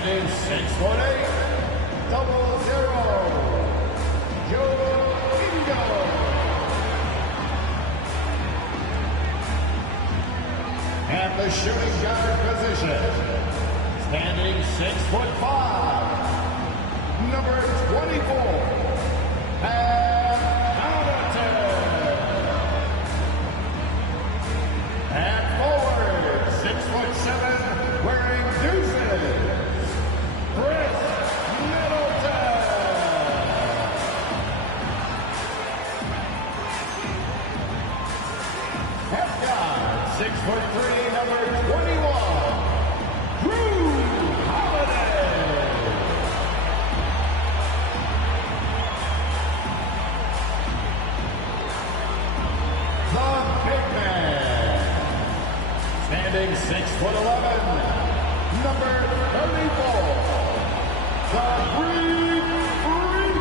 Standing 6'8", 00, Joe Ingo. At the shooting guard position, standing 6'5", number 24, At forward, 6'7", wearing deuces, Chris Middleton. Half guard, 6'3", number 21, Drew Holiday. The big man, standing 6'11", number 34, the Greek Freak,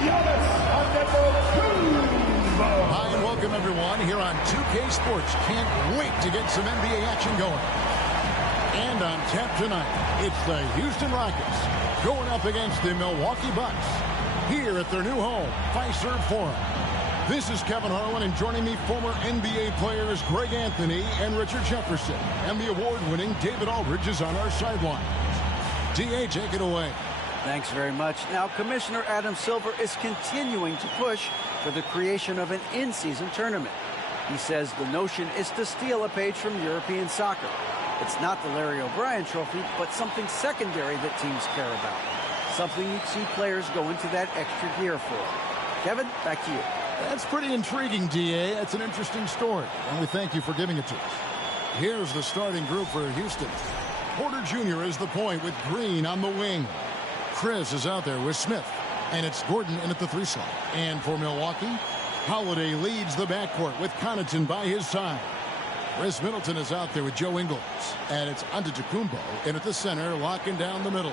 Giannis Antetokounmpo. Hi and welcome everyone here on 2K Sports. Can't wait to get some NBA action going. And on tap tonight, it's the Houston Rockets going up against the Milwaukee Bucks here at their new home, Fiserv Forum. This is Kevin Harlan, and joining me, former NBA players Greg Anthony and Richard Jefferson. And the award-winning David Aldridge is on our sideline. D.A., take it away. Thanks very much. Now, Commissioner Adam Silver is continuing to push for the creation of an in-season tournament. He says the notion is to steal a page from European soccer. It's not the Larry O'Brien Trophy, but something secondary that teams care about. Something you'd see players go into that extra gear for. Kevin, back to you. That's pretty intriguing, D.A. That's an interesting story, and we thank you for giving it to us. Here's the starting group for Houston. Porter Jr. is the point with Green on the wing. Chris is out there with Smith, and it's Gordon in at the 3 slot. And for Milwaukee, Holiday leads the backcourt with Connaughton by his side. Chris Middleton is out there with Joe Ingles, and it's Antetokounmpo in at the center, locking down the middle.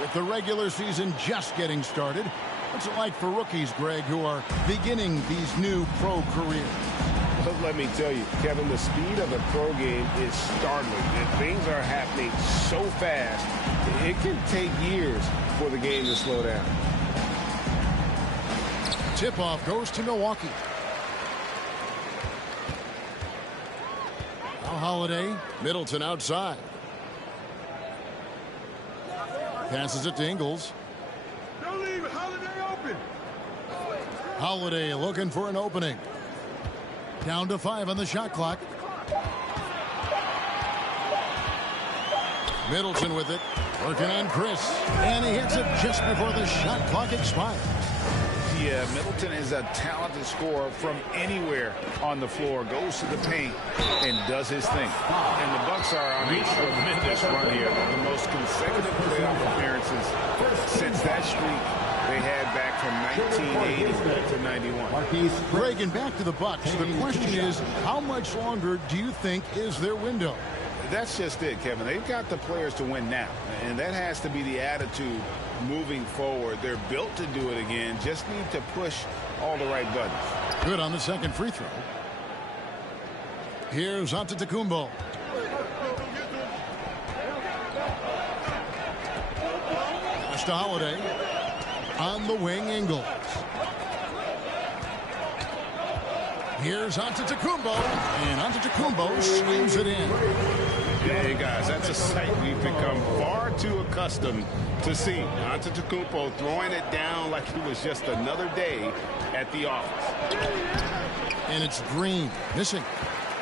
With the regular season just getting started, what's it like for rookies, Greg, who are beginning these new pro careers? Well, let me tell you, Kevin, the speed of the pro game is startling. And things are happening so fast, it can take years for the game to slow down. Tip-off goes to Milwaukee. Now Holiday, Middleton outside. Passes it to Ingles. Don't leave it. Holiday open. Holiday looking for an opening. Down to 5 on the shot clock. Middleton with it. Working on Chris. And he hits it just before the shot clock expires. Yeah, Middleton is a talented scorer from anywhere on the floor. Goes to the paint and does his thing. And the Bucks are on a tremendous run here. The most consecutive playoff appearances since that streak they had back from 1980 to 91. Greg, and back to the Bucks. The question is, how much longer do you think is their window? That's just it, Kevin. They've got the players to win now, and that has to be the attitude moving forward. They're built to do it again, just need to push all the right buttons. Good on the second free throw. Here's Antetokounmpo. Pass to Holiday. On the wing, Ingles. Here's Antetokounmpo, and Antetokounmpo slams it in. Hey, guys, that's a sight we've become far too accustomed to see. Antetokounmpo throwing it down like it was just another day at the office. And it's Green, missing.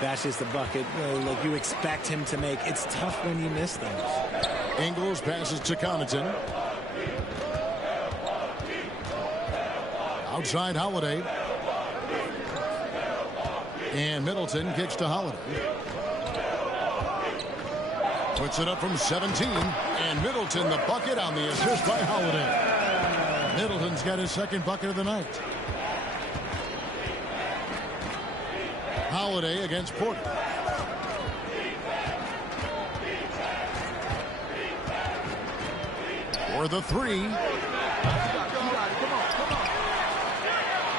That's just the bucket like you expect him to make. It's tough when you miss those. Ingles passes to Connaughton. Outside Holiday. And Middleton kicks to Holiday. Puts it up from 17. And Middleton the bucket on the assist by Holiday. Middleton's got his second bucket of the night. Holiday against Porter. For the 3.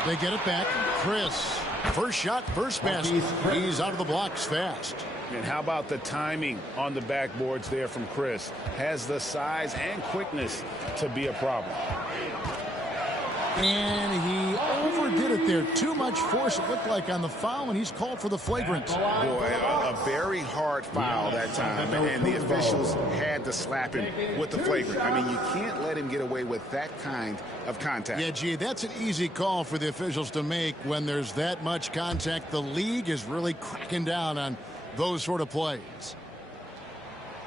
They get it back. Chris. First shot, first basket. He's out of the blocks fast. And how about the timing on the backboards there from Chris? Has the size and quickness to be a problem. And he overdid it there. Too much force, it looked like, on the foul, and he's called for the flagrant. Boy, a very hard foul that time, and the officials had to slap him with the flagrant. I mean, you can't let him get away with that kind of contact. Yeah, gee, that's an easy call for the officials to make when there's that much contact. The league is really cracking down on those sort of plays.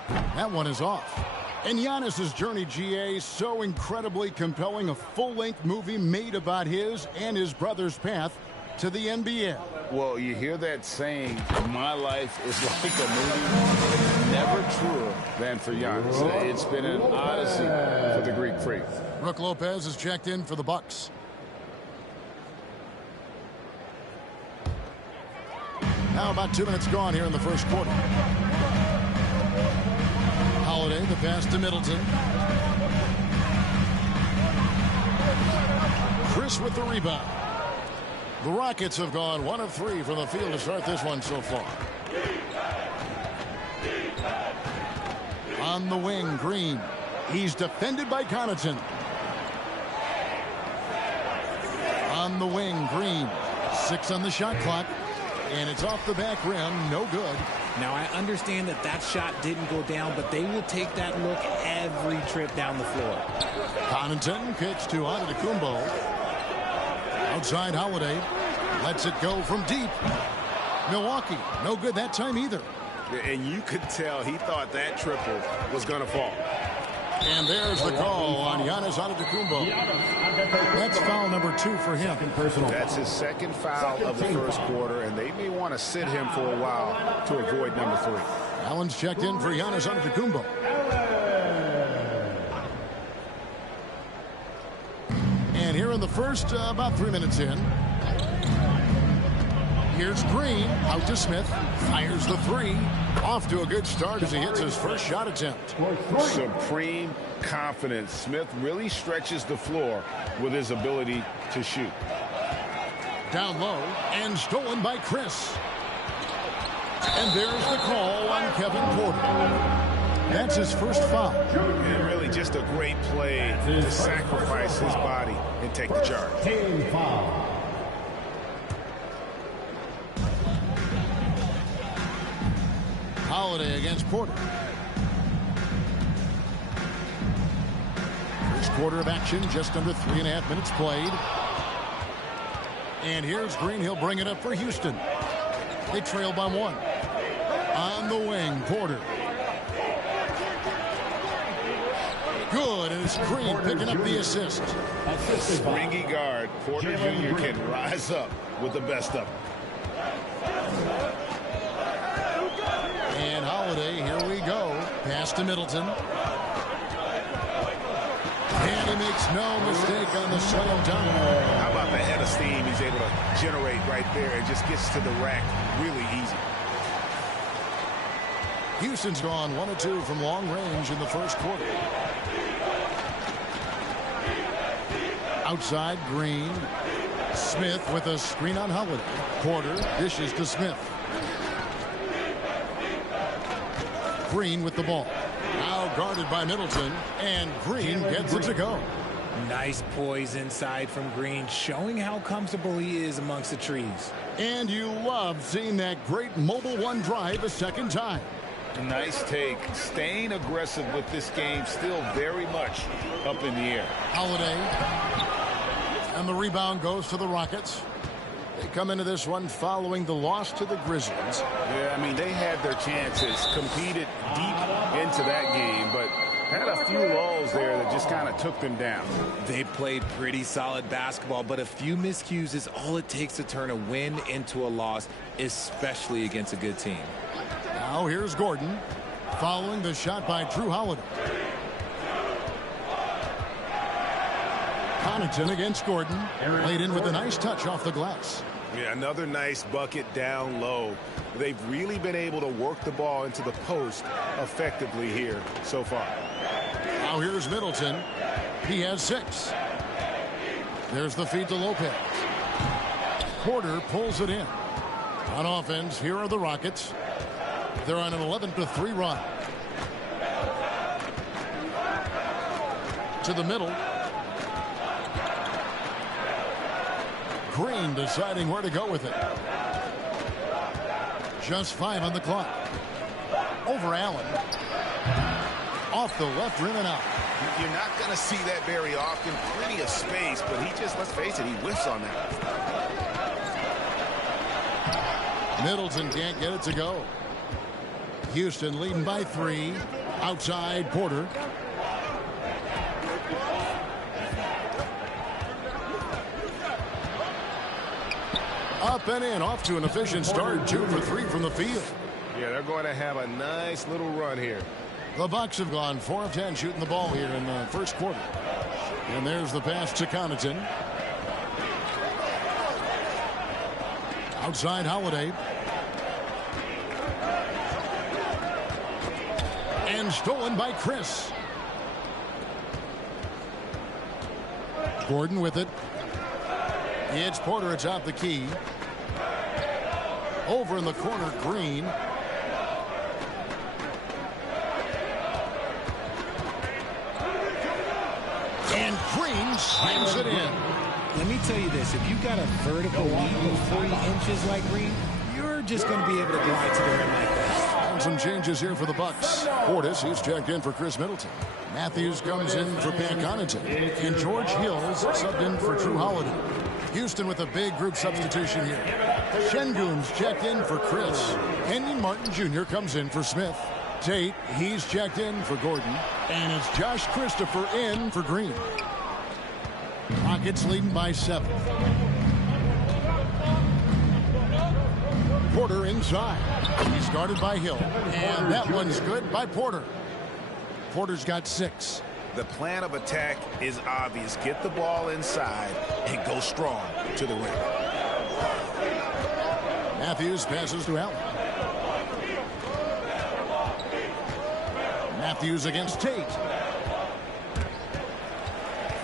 That one is off. And Giannis's journey, GA, so incredibly compelling. A full-length movie made about his and his brother's path to the NBA. Well, you hear that saying, my life is like a movie. Never truer than for Giannis. It's been an odyssey for the Greek freak. Brook Lopez is checked in for the Bucks. Now about 2 minutes gone here in the first quarter. Holiday, the pass to Middleton. Chris with the rebound. The Rockets have gone 1 of 3 from the field to start this one so far. On the wing, Green. He's defended by Connaughton. On the wing, Green. 6 on the shot clock. And it's off the back rim. No good. Now, I understand that that shot didn't go down, but they will take that look every trip down the floor. Connaughton kicks to Antetokounmpo. Outside Holiday. Lets it go from deep. Milwaukee, no good that time either. And you could tell he thought that triple was going to fall. And there's the call on Giannis Antetokounmpo. That's foul number 2 for him. That's his second foul of the first quarter, and they may want to sit him for a while to avoid number 3. Allen's checked in for Giannis Antetokounmpo. And here in the first, about 3 minutes in. Here's Green, out to Smith, fires the 3. Off to a good start as he hits his first shot attempt. Supreme confidence. Smith really stretches the floor with his ability to shoot. Down low, and stolen by Chris. And there's the call on Kevin Porter. That's his first foul. And really just a great play to sacrifice his body and take the charge. Team foul. Holiday against Porter. First quarter of action, just under 3.5 minutes played. And here's Green. He'll bring it up for Houston. They trail by 1. On the wing, Porter. Good, and it's Green picking up the assist. Springy guard, Porter Jr. can rise up with the best of them. And Holiday, here we go. Pass to Middleton. And he makes no mistake on the slam dunk. How about the head of steam he's able to generate right there and just gets to the rack really easy. Houston's gone 1 of 2 from long range in the first quarter. Outside, Green. Smith with a screen on Holiday. Porter dishes to Smith. Green with the ball. Now guarded by Middleton, and Green gets it to go. Nice poise inside from Green, showing how comfortable he is amongst the trees. And you love seeing that great mobile 1 drive a second time. Nice take. Staying aggressive with this game, still very much up in the air. Holiday. And the rebound goes to the Rockets. They come into this one following the loss to the Grizzlies. Yeah, I mean, they had their chances, competed deep into that game, but had a few lulls there that just kind of took them down. They played pretty solid basketball, but a few miscues is all it takes to turn a win into a loss, especially against a good team. Now here's Gordon, following the shot by Drew Holiday. Connaughton against Gordon, laid in with a nice touch off the glass. Yeah, another nice bucket down low. They've really been able to work the ball into the post effectively here so far. Now here's Middleton. He has 6. There's the feed to Lopez. Porter pulls it in. On offense, here are the Rockets. They're on an 11-3 run. To the middle. Green deciding where to go with it. Just 5 on the clock. Over Allen. Off the left rim and out. You're not going to see that very often. Plenty of space, but he just, let's face it, he whiffs on that. Middleton can't get it to go. Houston leading by 3. Outside Porter. Up and in, off to an efficient start. 2 for 3 from the field. Yeah, they're going to have a nice little run here. The Bucks have gone 4 of 10 shooting the ball here in the first quarter. And there's the pass to Connaughton. Outside Holiday. And stolen by Chris. Gordon with it. It's Porter atop the key. Over in the corner, Green. And Green slams it in. Let me tell you this. If you got a vertical lead of 40 inches like Green, you're just going to be able to glide to the rim like that. And some changes here for the Bucks. Portis, he's checked in for Chris Middleton. Matthews comes in for Pat Connaughton. And George Hills subbed in for Drew Holiday. Houston with a big group substitution here. Şengün's checked in for Chris. Kenyon Martin Jr. comes in for Smith. Tate, he's checked in for Gordon. And it's Josh Christopher in for Green. Rockets leading by 7. Porter inside. He's guarded by Hill. And that one's good by Porter. Porter's got 6. The plan of attack is obvious. Get the ball inside and go strong to the rim. Matthews passes to Allen. Matthews against Tate.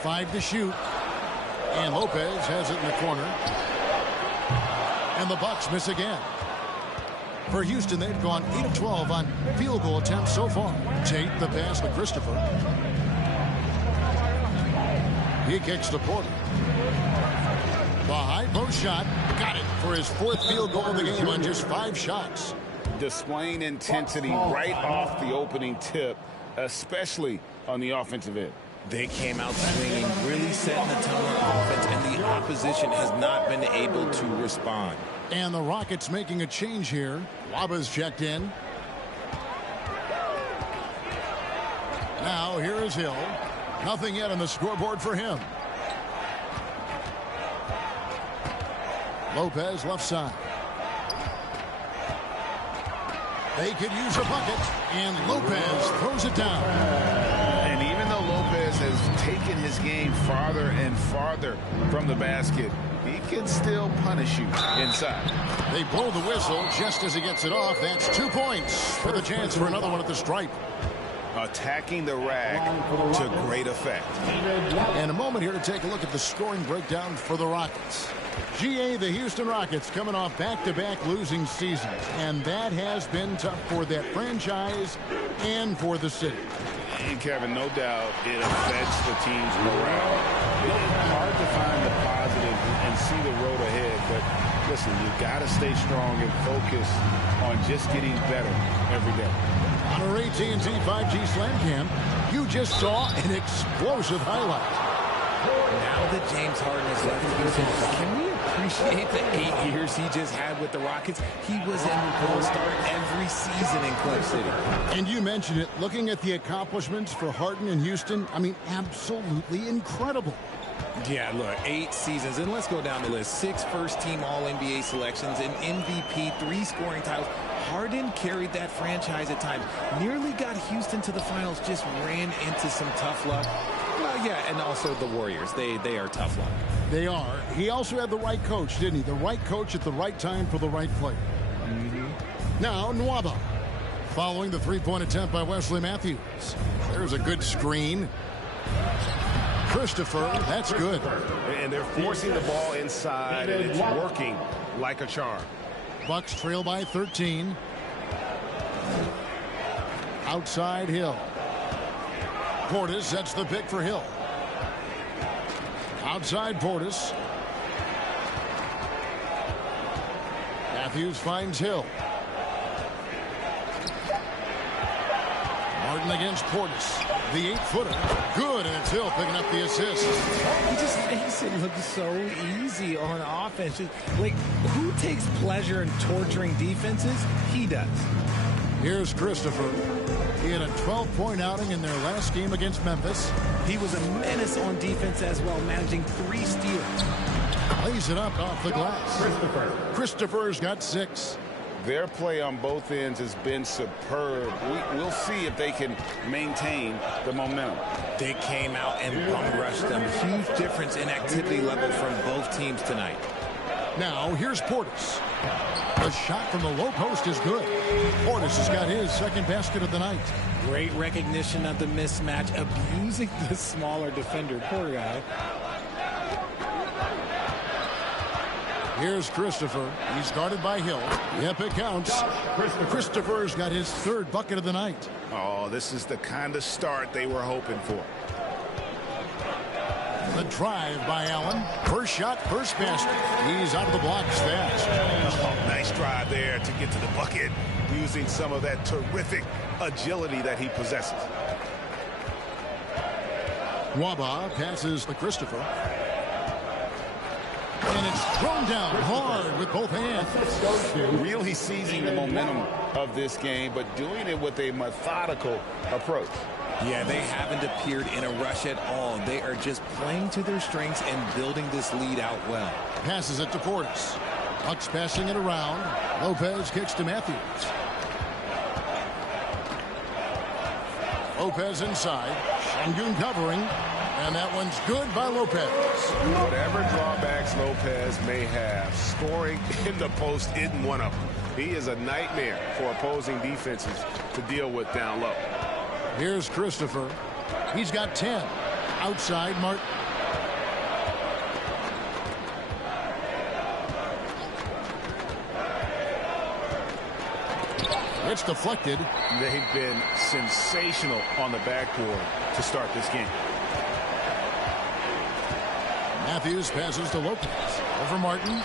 5 to shoot. And Lopez has it in the corner. And the Bucks miss again. For Houston, they've gone 8 of 12 on field goal attempts so far. Tate, the pass to Christopher. He kicks to Porter. The high post shot. Got it for his 4th field goal of the game on just 5 shots. Displaying intensity right off the opening tip, especially on the offensive end. They came out swinging, really setting the tone on offense, and the opposition has not been able to respond. And the Rockets making a change here. Waba's checked in. Now here is Hill. Nothing yet on the scoreboard for him. Lopez left side. They could use a bucket, and Lopez throws it down. And even though Lopez has taken his game farther and farther from the basket, he can still punish you inside. They blow the whistle just as he gets it off. That's 2 points for the chance for another one at the stripe. Attacking the rack to great effect. And a moment here to take a look at the scoring breakdown for the Rockets. GA, the Houston Rockets, coming off back-to-back losing seasons. And that has been tough for that franchise and for the city. And Kevin, no doubt it affects the team's morale. It's hard to find the positive and see the road ahead. But listen, you've got to stay strong and focus on just getting better every day. On our AT&T 5G Slam Cam, you just saw an explosive highlight. Now that James Harden has left Houston, can we appreciate the 8 years he just had with the Rockets? He was an all-star every season in Clutch City. And you mentioned it, looking at the accomplishments for Harden in Houston, I mean, absolutely incredible. Yeah, look, 8 seasons, and let's go down the list. 6 first-team All-NBA selections, an MVP, 3 scoring titles. Harden carried that franchise at times, nearly got Houston to the finals, just ran into some tough luck. Well, yeah, and also the Warriors. They are tough luck. They are. He also had the right coach, didn't he? The right coach at the right time for the right player. Now, Nwaba. Following the three-point attempt by Wesley Matthews. There's a good screen. Christopher, that's good. And they're forcing the ball inside, and it's working like a charm. Bucks trail by 13. Outside Hill. Portis sets the pick for Hill. Outside Portis. Matthews finds Hill. Martin against Portis. The 8-footer. Good, and it's Hill picking up the assist. He just makes it look so easy on offense. Like, who takes pleasure in torturing defenses? He does. Here's Christopher. He had a 12-point outing in their last game against Memphis. He was a menace on defense as well, managing 3 steals. Lays it up off the glass. Christopher's got 6. Their play on both ends has been superb. We'll see if they can maintain the momentum. They came out and bum rushed them. Huge difference in activity level from both teams tonight. Now, here's Portis. The shot from the low post is good. Portis has got his second basket of the night. Great recognition of the mismatch, abusing the smaller defender. Poor guy. Here's Christopher. He's guarded by Hill. Yep, it counts. Christopher's got his 3rd bucket of the night. Oh, this is the kind of start they were hoping for. The drive by Allen. First shot, first basket. He's out of the blocks fast. Oh, nice drive there to get to the bucket, using some of that terrific agility that he possesses. Waba passes to Christopher. And it's thrown down hard with both hands. Really seizing the momentum of this game, but doing it with a methodical approach. Yeah, they haven't appeared in a rush at all. They are just playing to their strengths and building this lead out well. Passes it to Portis. Bucks passing it around. Lopez kicks to Matthews. Lopez inside. Şengün covering. And that one's good by Lopez. Whatever drawbacks Lopez may have, scoring in the post isn't one of them. He is a nightmare for opposing defenses to deal with down low. Here's Christopher. He's got 10. Outside Martin. It's deflected. They've been sensational on the backboard to start this game. Matthews passes to Lopez. Over Martin.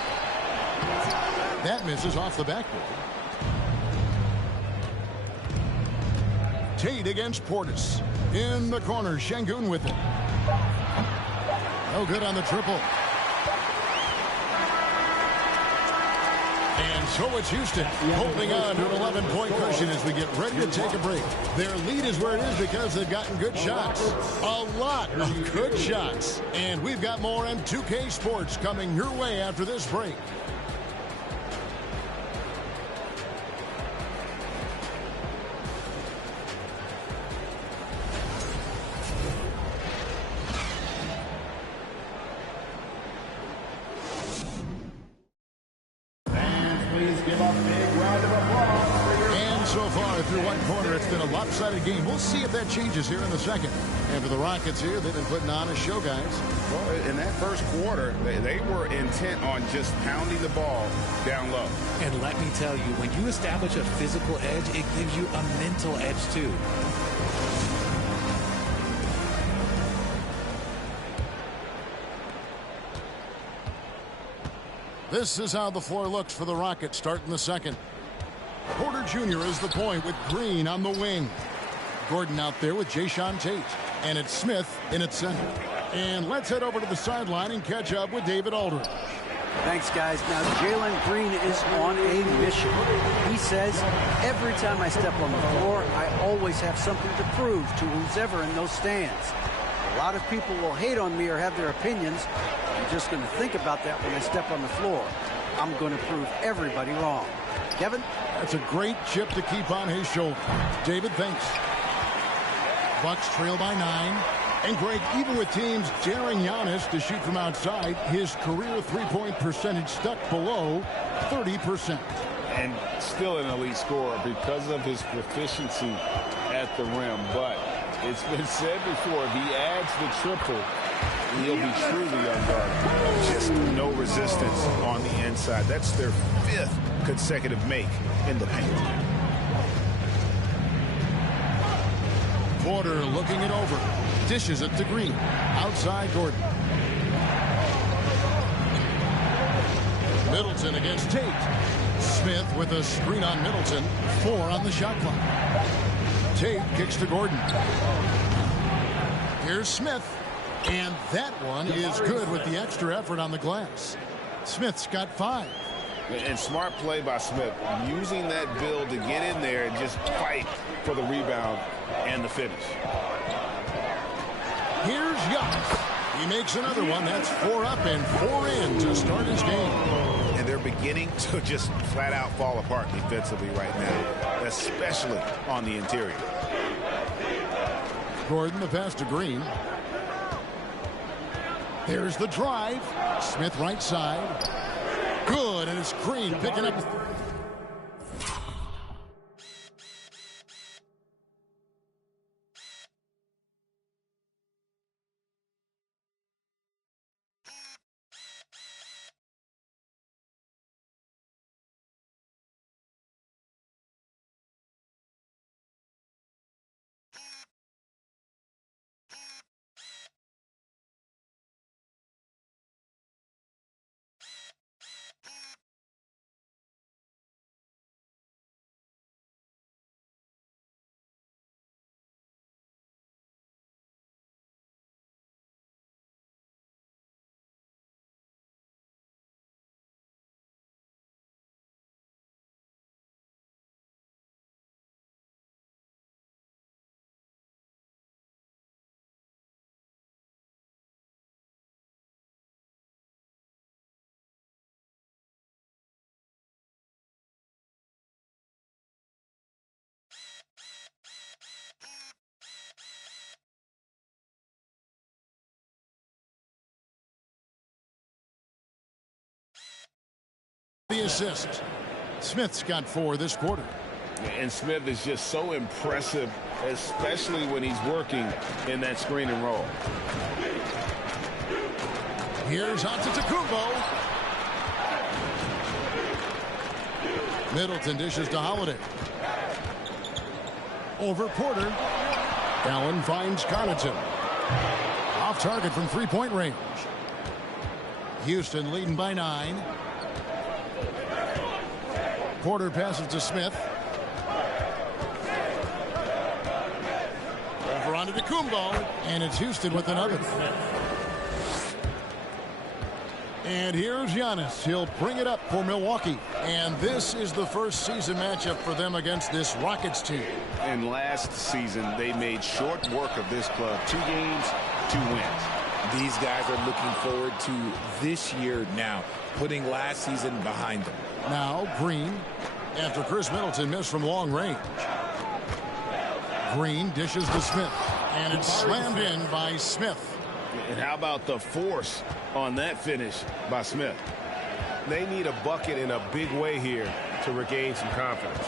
That misses off the backboard. Tate against Portis. In the corner, Şengün with it. No good on the triple. And so it's Houston holding on to an 11-point cushion as we get ready to take a break. Their lead is where it is because they've gotten good shots. A lot of good shots. And we've got more M2K Sports coming your way after this break. Through one quarter, it's been a lopsided game. We'll see if that changes here in the second. And for the Rockets here, they've been putting on a show, guys. Well, in that first quarter, they were intent on just pounding the ball down low. And let me tell you, when you establish a physical edge, it gives you a mental edge, too. This is how the floor looks for the Rockets starting the second. Porter Jr. is the point with Green on the wing. Gordon out there with Jayshawn Tate. And it's Smith in its center. And let's head over to the sideline and catch up with David Aldridge. Thanks, guys. Now, Jalen Green is on a mission. He says, every time I step on the floor, I always have something to prove to who's ever in those stands. A lot of people will hate on me or have their opinions. I'm just going to think about that when I step on the floor. I'm going to prove everybody wrong. Kevin? That's a great chip to keep on his shoulder. David, thanks. Bucks trail by 9. And Greg, even with teams daring Giannis to shoot from outside, his career three-point percentage stuck below 30%. And still an elite scorer because of his proficiency at the rim. But it's been said before, if he adds the triple, he'll be truly unguarded. Just no resistance on the inside. That's their 5th consecutive make in the paint. Porter looking it over. Dishes it to Green. Outside Gordon. Middleton against Tate. Smith with a screen on Middleton. 4 on the shot clock. Tate kicks to Gordon. Here's Smith. And that one is good with the extra effort on the glass. Smith's got 5. And smart play by Smith, using that build to get in there and just fight for the rebound and the finish. Here's Giannis. He makes another one. That's 4 up and 4 in to start his game. And they're beginning to just flat out fall apart defensively right now, especially on the interior. Gordon, the pass to Green. There's the drive. Smith right side. Good, and it's Green picking up. The assist. Smith's got 4 this quarter. And Smith is just so impressive, especially when he's working in that screen and roll. Here's Antetokounmpo. Middleton dishes to Holiday. Over Porter. Allen finds Connaughton. Off target from three-point range. Houston leading by 9. Porter passes to Smith. Over onto Antetokounmpo, and it's Houston with another. And here's Giannis. He'll bring it up for Milwaukee. And this is the first season matchup for them against this Rockets team. And last season, they made short work of this club. 2 games, 2 wins. These guys are looking forward to this year now, putting last season behind them. Now Green, after Chris Middleton missed from long range. Green dishes to Smith, and it's slammed in by Smith. And how about the force on that finish by Smith? They need a bucket in a big way here to regain some confidence.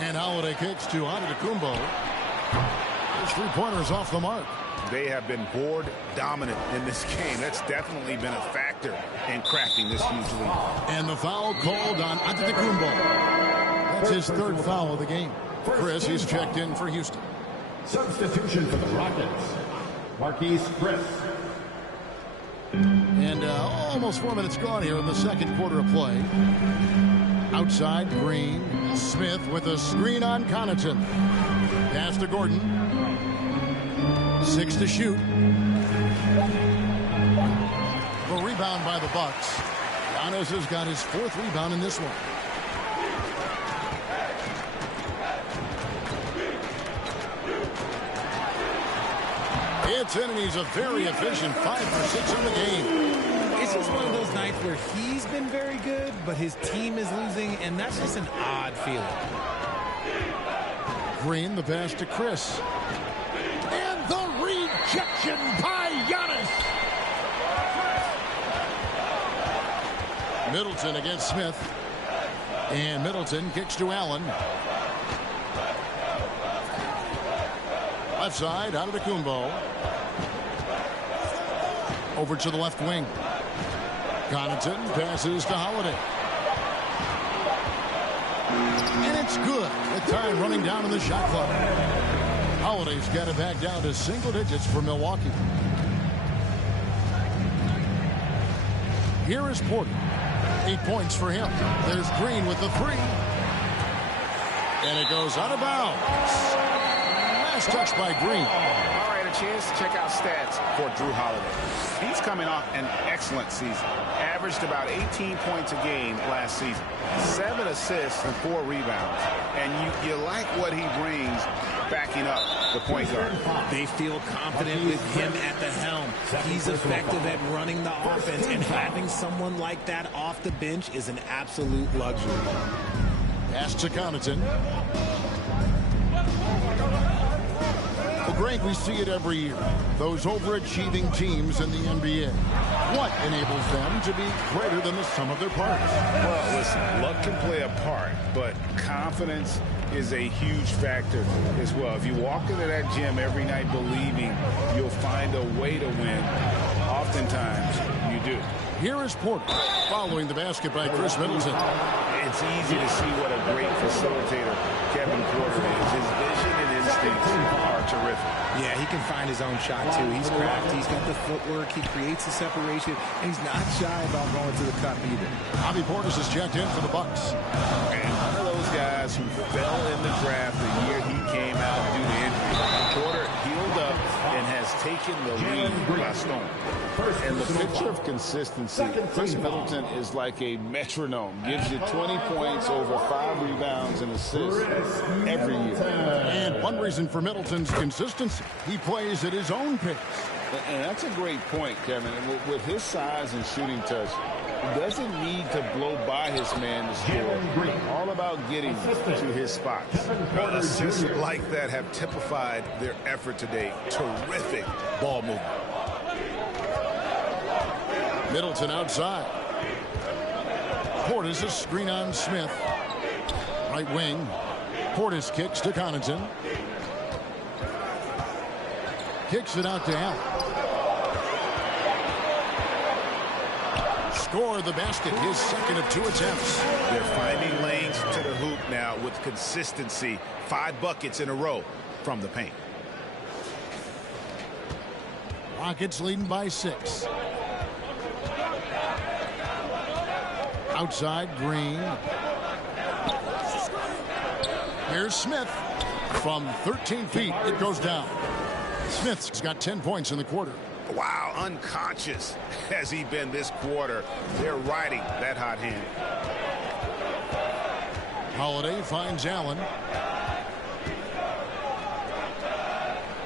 And Holiday kicks to Antetokounmpo. His three-pointer's off the mark. They have been board dominant in this game. That's definitely been a factor in cracking this huge lead. And the foul called on Antetokounmpo. That's his 3rd foul of the game. Chris, he's checked in for Houston. Substitution for the Rockets, Marquise Chris. And almost 4 minutes gone here in the second quarter of play. Outside, Green. Smith with a screen on Connaughton. Pass to Gordon. 6 to shoot. A rebound by the Bucks. Giannis has got his 4th rebound in this one. It's in, and he's a very efficient 5 for 6 in the game. It's just one of those nights where he's been very good, but his team is losing, and that's just an odd feeling. Green, the pass to Chris. And the rejection by Giannis. Middleton against Smith. And Middleton kicks to Allen. Left side, out of the Antetokounmpo. Over to the left wing. Connaughton passes to Holiday. And it's It's good with time running down in the shot clock. Holiday's got it back down to single digits for Milwaukee. Here is Porter. 8 points for him. There's Green with the three. And it goes out of bounds. Last touch by Green. All right, a chance to check out stats for Drew Holiday. He's coming off an excellent season. Averaged about 18 points a game last season. 7 assists and 4 rebounds. And you like what he brings backing up the point guard. They feel confident with him at the helm. He's effective at running the offense, and having someone like that off the bench is an absolute luxury. Pass to Connaughton. Well, Greg, we see it every year. Those overachieving teams in the NBA. What enables them to be greater than the sum of their parts? Well, listen, luck can play a part, but confidence is a huge factor as well. If you walk into that gym every night believing you'll find a way to win, oftentimes you do. Here is Porter following the basket by Chris Middleton. It's easy to see what a great facilitator Kevin Porter is. His vision and instincts are terrific. Yeah, he can find his own shot, too. He's crafty. He's got the footwork. He creates the separation, and he's not shy about going to the cup either. Bobby Portis is checked in for the Bucks. And one of those guys who fell in the draft the year he came out due to injury. Porter healed up and has taken the lead by storm. And the picture of consistency, Chris Middleton is like a metronome. Gives you 20 points, over 5 rebounds and assists every year. And one reason for Middleton's consistency, he plays at his own pace. And that's a great point, Kevin. And with his size and shooting touch, he doesn't need to blow by his man to score. All about getting to his spots. Assists like that have typified their effort today. Terrific ball movement. Middleton outside. Portis a screen on Smith. Right wing. Portis kicks to Connaughton. Kicks it out to Allen. Score the basket, his second of 2 attempts. They're finding lanes to the hoop now with consistency. 5 buckets in a row from the paint. Rockets leading by 6. Outside, Green. Here's Smith. From 13 feet, it goes down. Smith's got 10 points in the quarter. Wow, unconscious has he been this quarter. They're riding that hot hand. Holiday finds Allen.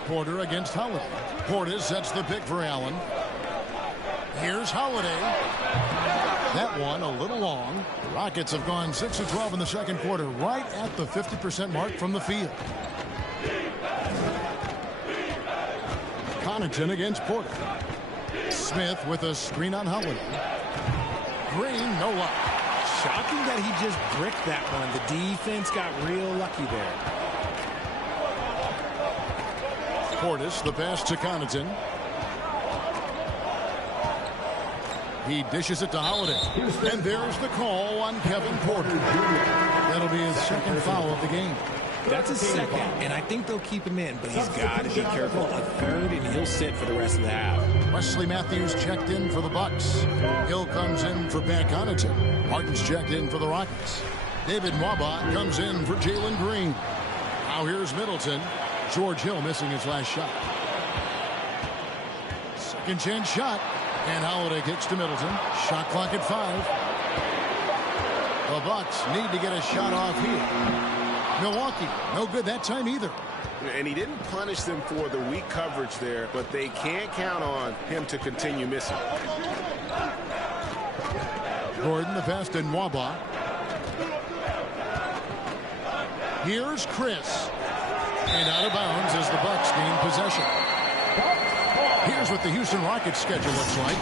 Porter against Holiday. Portis sets the pick for Allen. Here's Holiday. That one a little long. The Rockets have gone 6 of 12 in the second quarter, right at the 50% mark from the field. Connaughton against Porter. Smith with a screen on Holiday. Green, no luck. Shocking that he just bricked that one. The defense got real lucky there. Portis, the pass to Connaughton. He dishes it to Holiday. And there's the call on Kevin Porter. That'll be his second foul of the game. That's his second, and I think they'll keep him in, but he's got to be careful. A third, and he'll sit for the rest of the half. Wesley Matthews checked in for the Bucks. Hill comes in for Pat Connaughton. Martin's checked in for the Rockets. David Nwaba comes in for Jalen Green. Now here's Middleton. George Hill missing his last shot. Second chance shot. And Holiday kicks to Middleton. Shot clock at 5. The Bucks need to get a shot off here. Milwaukee, no good that time either. And he didn't punish them for the weak coverage there, but they can't count on him to continue missing. Gordon, the pass to Nwaba. Here's Chris. And out of bounds as the Bucks gain possession. Here's what the Houston Rockets schedule looks like.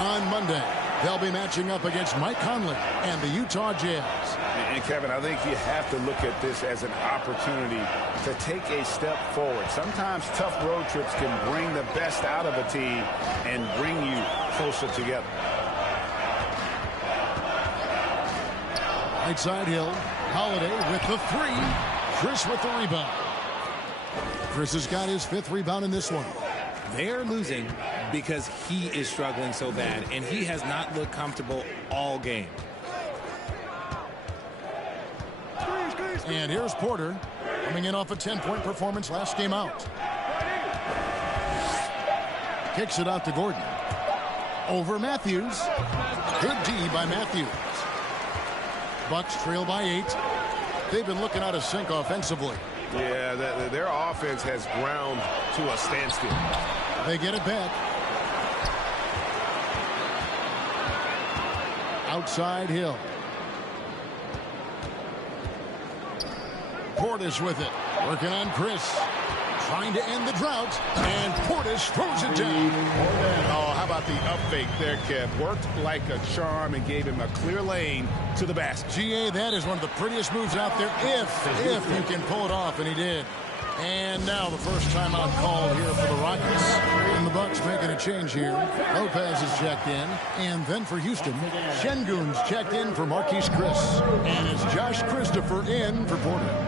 On Monday, they'll be matching up against Mike Conley and the Utah Jazz. And Kevin, I think you have to look at this as an opportunity to take a step forward. Sometimes tough road trips can bring the best out of a team and bring you closer together. Right side Hill. Holiday with the three. Chris with the rebound. Chris has got his 5th rebound in this one. They're losing because he is struggling so bad, and he has not looked comfortable all game. And here's Porter, coming in off a 10-point performance last game out. Kicks it out to Gordon. Over Matthews. Good D by Matthews. Bucks trail by 8. They've been looking out of sync offensively. Yeah, their offense has ground to a standstill. They get it back. Outside Hill. Portis with it. Working on Chris. Trying to end the drought. And Portis throws it down. Oh, how about the up fake there, Kev? Worked like a charm and gave him a clear lane to the basket. GA, that is one of the prettiest moves out there if you can pull it off, and he did. And now the first timeout called here for the Rockets. And the Bucks making a change here. Lopez is checked in. And then for Houston, Şengün's checked in for Marquise Chris. And it's Josh Christopher in for Porter.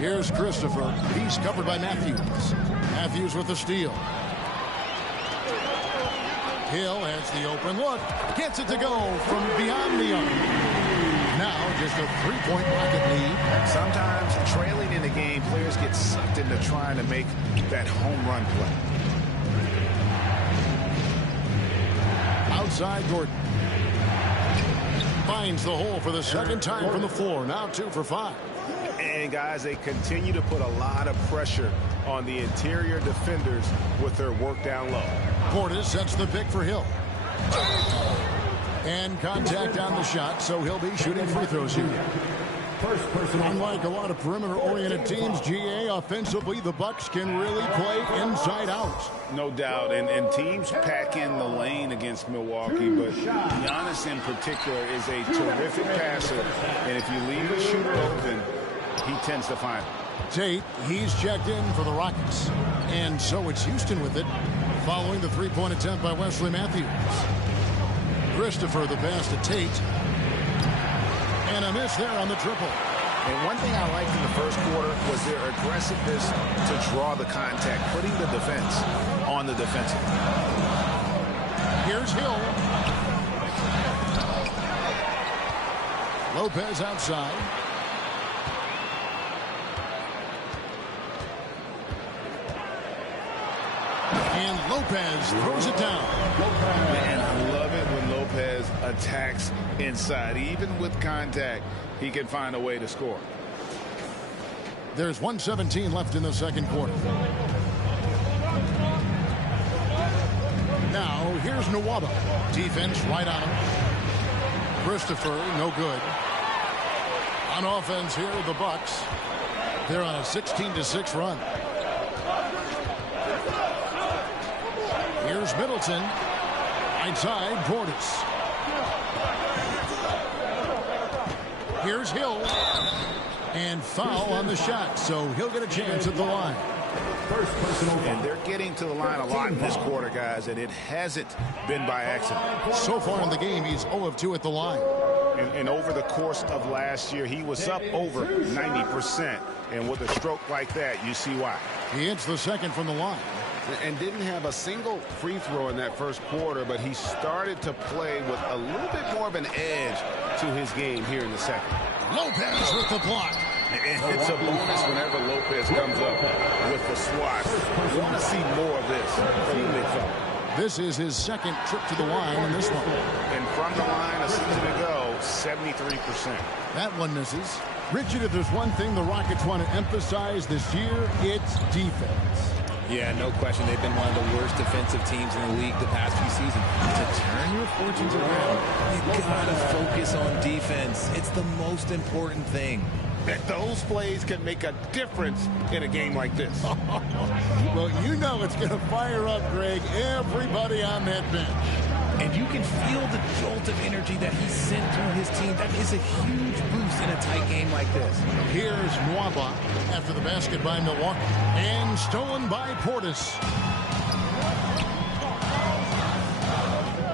Here's Christopher. He's covered by Matthews. Matthews with the steal. Hill has the open look. Gets it to go from beyond the arc. Now just a 3-point Rocket lead. Sometimes trailing in the game, players get sucked into trying to make that home run play. Outside Gordon. Finds the hole for the second time from the floor. Now 2 for 5. And, guys, they continue to put a lot of pressure on the interior defenders with their work down low. Portis sets the pick for Hill. And contact on the shot, so he'll be shooting free throws here. Unlike a lot of perimeter-oriented teams, GA, offensively, the Bucks can really play inside out. No doubt, and teams pack in the lane against Milwaukee, but Giannis in particular is a terrific passer, and if you leave a shooter open, he tends to find it. Tate, he's checked in for the Rockets. And so it's Houston with it, following the 3-point attempt by Wesley Matthews. Christopher the pass to Tate. And a miss there on the triple. And one thing I liked in the first quarter was their aggressiveness to draw the contact, putting the defense on the defensive. Here's Hill. Lopez outside. And Lopez throws it down. Man, I love it when Lopez attacks inside. Even with contact, he can find a way to score. There's 1:17 left in the second quarter. Now, here's Nwaba. Defense right on him. Christopher, no good. On offense here, the Bucks. They're on a 16-6 run. Here's Middleton. Outside, Portis. Here's Hill. And foul on the shot, so he'll get a chance at the line. And they're getting to the line a lot in this quarter, guys, and it hasn't been by accident. So far in the game, he's 0 of 2 at the line. And over the course of last year, he was up over 90%. And with a stroke like that, you see why. He hits the second from the line. And didn't have a single free throw in that first quarter, but he started to play with a little bit more of an edge to his game here in the second. Lopez with the block. It's a bonus whenever Lopez comes up with the swat. We want to see more of this from the big fella. This is his second trip to the line in this one. And from the line a season ago, 73%. That one misses. Richard, if there's one thing the Rockets want to emphasize this year, it's defense. Yeah, no question. They've been one of the worst defensive teams in the league the past few seasons. To turn your fortunes around, you gotta focus on defense. It's the most important thing. That those plays can make a difference in a game like this. Well, you know it's going to fire up, Greg, everybody on that bench. And you can feel the jolt of energy that he sent through his team. That is a huge boost in a tight game like this. Here's Nwaba after the basket by Milwaukee. And stolen by Portis.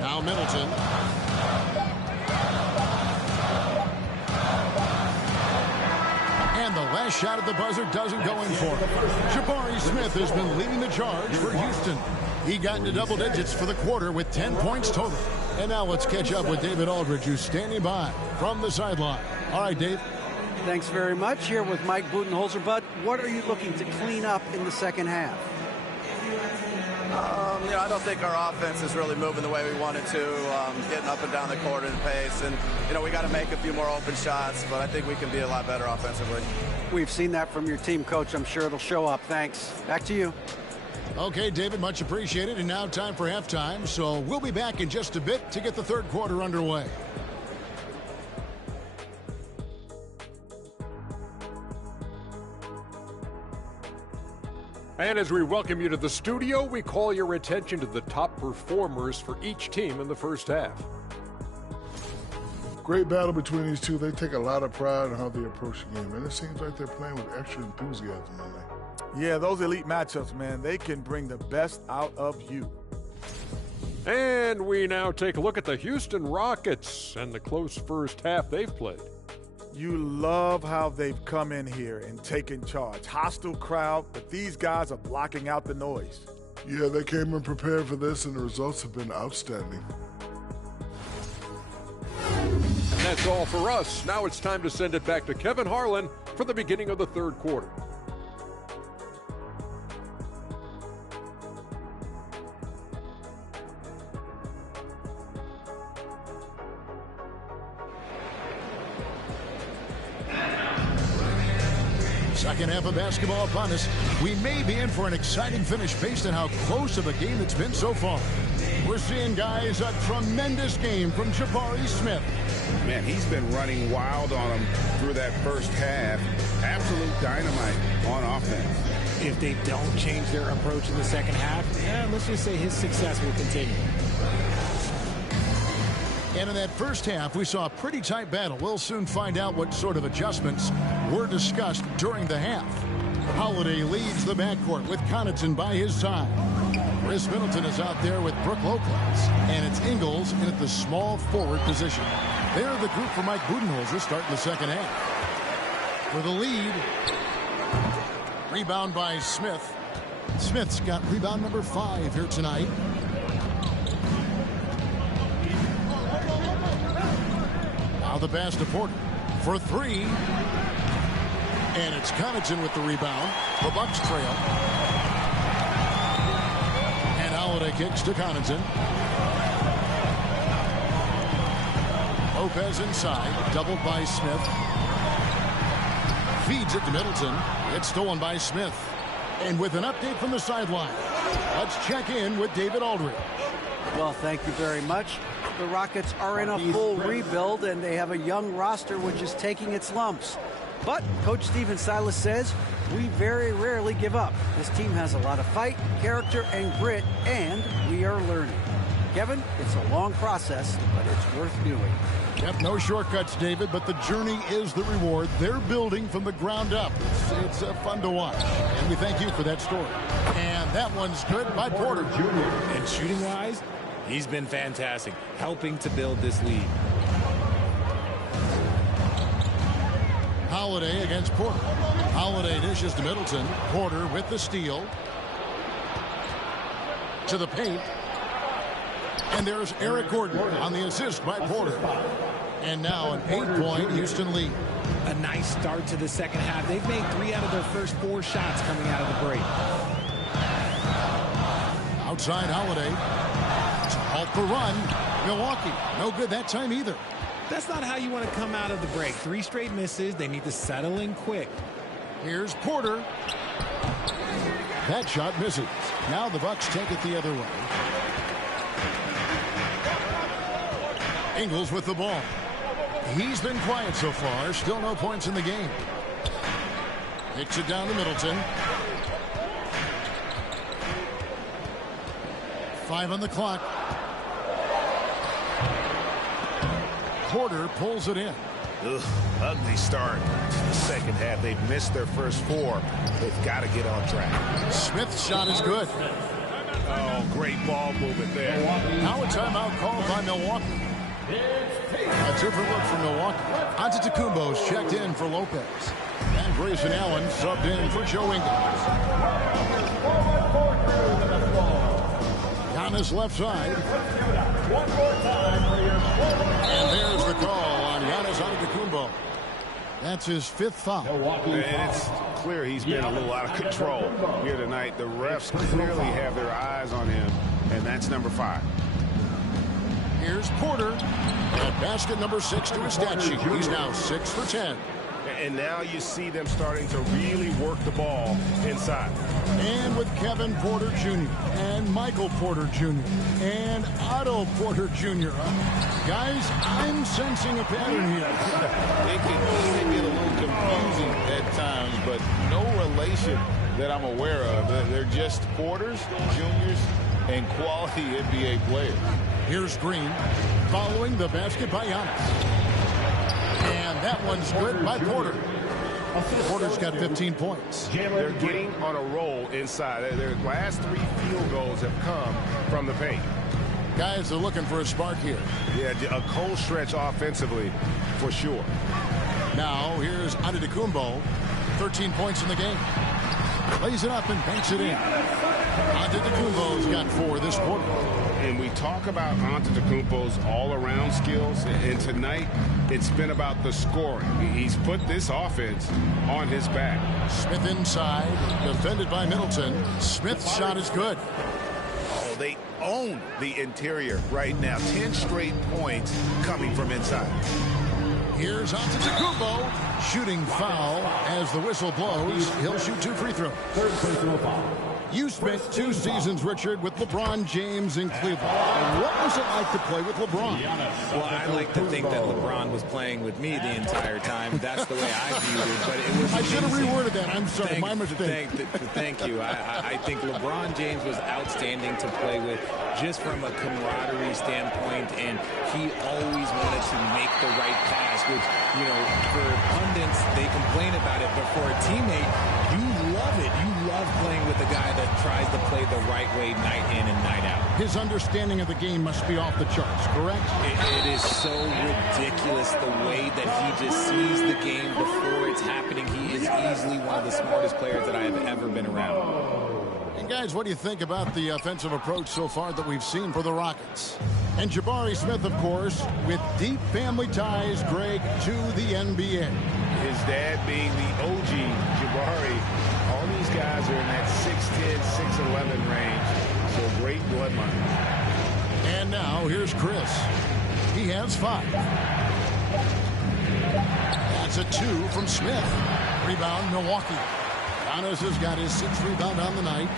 Now Middleton. last shot at the buzzer doesn't go in for him. Jabari Smith has been leading the charge for Houston. He got into double digits for the quarter with 10 points total. And now let's catch up with David Aldridge, who's standing by from the sideline. All right, Dave. Thanks very much. Here with Mike Budenholzer. Bud, what are you looking to clean up in the second half? I don't think our offense is really moving the way we wanted to, getting up and down the court at a pace. And, we got to make a few more open shots, but I think we can be a lot better offensively. We've seen that from your team, Coach. I'm sure it'll show up. Thanks. Back to you. Okay, David, much appreciated. And now time for halftime. So we'll be back in just a bit to get the third quarter underway. And as we welcome you to the studio, we call your attention to the top performers for each team in the first half. Great battle between these two. They take a lot of pride in how they approach the game, and it seems like they're playing with extra enthusiasm tonight. Yeah, those elite matchups, man, they can bring the best out of you. And we now take a look at the Houston Rockets and the close first half they've played. You love how they've come in here and taken charge. Hostile crowd, but these guys are blocking out the noise. Yeah, they came in prepared for this, and the results have been outstanding. And that's all for us. Now it's time to send it back to Kevin Harlan for the beginning of the third quarter. Second half of basketball upon us. We may be in for an exciting finish based on how close of a game it's been so far. We're seeing, guys, a tremendous game from Jabari Smith. Man, he's been running wild on him through that first half. Absolute dynamite on offense. If they don't change their approach in the second half, let's just say his success will continue. And in that first half, we saw a pretty tight battle. We'll soon find out what sort of adjustments were discussed during the half. Holiday leads the backcourt with Connaughton by his side. Chris Middleton is out there with Brook Lopez. And it's Ingles in at the small forward position. They're the group for Mike Budenholzer starting the second half. For the lead, rebound by Smith. Smith's got rebound number 5 here tonight. Now the pass to Porter for 3. And it's Connaughton with the rebound. The Bucks trail. And Holiday kicks to Connaughton. Lopez inside, doubled by Smith. Feeds it to Middleton. It's stolen by Smith. And with an update from the sideline, let's check in with David Aldridge. Well, thank you very much. The Rockets are in a full rebuild, and they have a young roster which is taking its lumps. But Coach Stephen Silas says, we very rarely give up. This team has a lot of fight, character, and grit, and we are learning. Kevin, it's a long process, but it's worth doing. Yep, no shortcuts, David, but the journey is the reward. They're building from the ground up. It's fun to watch, and we thank you for that story. And that one's good by Porter Jr. And shooting-wise, he's been fantastic, helping to build this lead. Holiday against Porter. Holiday dishes to Middleton. Porter with the steal. To the paint. And there's Eric Gordon on the assist by Porter. And now an 8-point Houston lead. A nice start to the second half. They've made 3 out of their first 4 shots coming out of the break. Outside Holiday. To halt the run. Milwaukee. No good that time either. That's not how you want to come out of the break. 3 straight misses. They need to settle in quick. Here's Porter. That shot misses. Now the Bucks take it the other way. Ingles with the ball. He's been quiet so far. Still no points in the game. Kicks it down to Middleton. 5 on the clock. Porter pulls it in. Ugh, ugly start to the second half. They've missed their first 4. They've got to get on track. Smith's shot is good. Oh, great ball movement there. Now a timeout called by Milwaukee. A different look for Milwaukee. Antetokounmpo's checked in for Lopez. And Grayson Allen subbed in for Joe Ingles. Giannis left side. And there's the call on Giannis Antetokounmpo. That's his 5th foul. And it's clear he's been a little out of control here tonight. The refs clearly have their eyes on him, and that's number 5. Here's Porter at basket number 6 to his stat sheet. He's now 6 for 10. And now you see them starting to really work the ball inside. And with Kevin Porter Jr. and Michael Porter Jr. and Otto Porter Jr. Guys, I'm sensing a pattern here. It can even get a little confusing at times, but no relation that I'm aware of. They're just Porters, Juniors, and quality NBA players. Here's Green following the basket by Giannis. And that one's good by Porter. Porter's got 15 points. They're getting on a roll inside. Their last 3 field goals have come from the paint. Guys are looking for a spark here. Yeah, a cold stretch offensively for sure. Now here's Antetokounmpo. 13 points in the game. Lays it up and banks it in. Antetokounmpo's got 4 this quarter. And we talk about Antetokounmpo's all-around skills, and tonight it's been about the scoring. He's put this offense on his back. Smith inside, defended by Middleton. Smith's shot is good. Oh, they own the interior right now. 10 straight points coming from inside. Here's Antetokounmpo, shooting foul as the whistle blows. He'll shoot 2 free throws. Third personal foul. You spent 2 seasons, Richard, with LeBron James in Cleveland. What was it like to play with LeBron? Well, I like to think that LeBron was playing with me the entire time. That's the way I viewed it. But it was I should have reworded that. I'm sorry, my mistake. Thank you. I think LeBron James was outstanding to play with just from a camaraderie standpoint, and he always wanted to make the right pass, which, you know, for pundits, they complain about it, but for a teammate, you love it. You love playing with a guy that tries to play the right way night in and night out. His understanding of the game must be off the charts, correct? It is so ridiculous the way that he just sees the game before it's happening. He is easily one of the smartest players that I have ever been around. And guys, what do you think about the offensive approach so far that we've seen for the Rockets? And Jabari Smith, of course, with deep family ties, Greg, to the NBA. His dad being the OG Jabari. All these guys are in that 6'10", 6'11" range. So great bloodline. And now here's Chris. He has 5. That's a 2 from Smith. Rebound, Milwaukee. Giannis has got his 6th rebound on the night.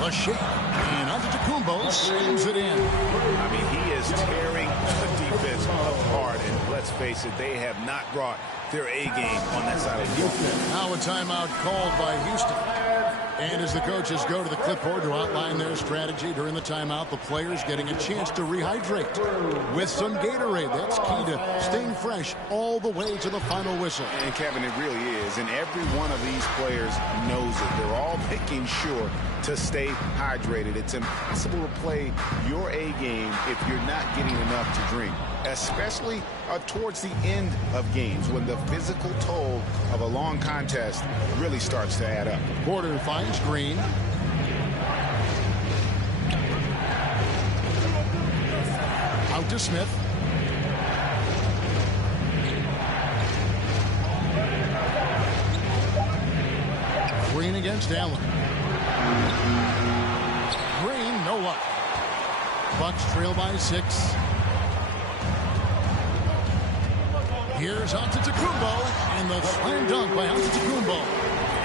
The shake. And Antetokounmpo slams it in. I mean, he is tearing the defense apart. And let's face it, they have not brought their A game on that side of the defense. Now a timeout called by Houston. And as the coaches go to the clipboard to outline their strategy during the timeout, the players getting a chance to rehydrate with some Gatorade. That's key to staying fresh all the way to the final whistle. And Kevin, it really is. And every one of these players knows it. They're all making sure to stay hydrated. It's impossible to play your A game if you're not getting enough to drink, especially towards the end of games when the physical toll of a long contest really starts to add up. Porter finds Green. Out to Smith. Green against Allen. Green, no luck. Bucks trail by 6. Here's Antetokounmpo, and the slam dunk by Antetokounmpo.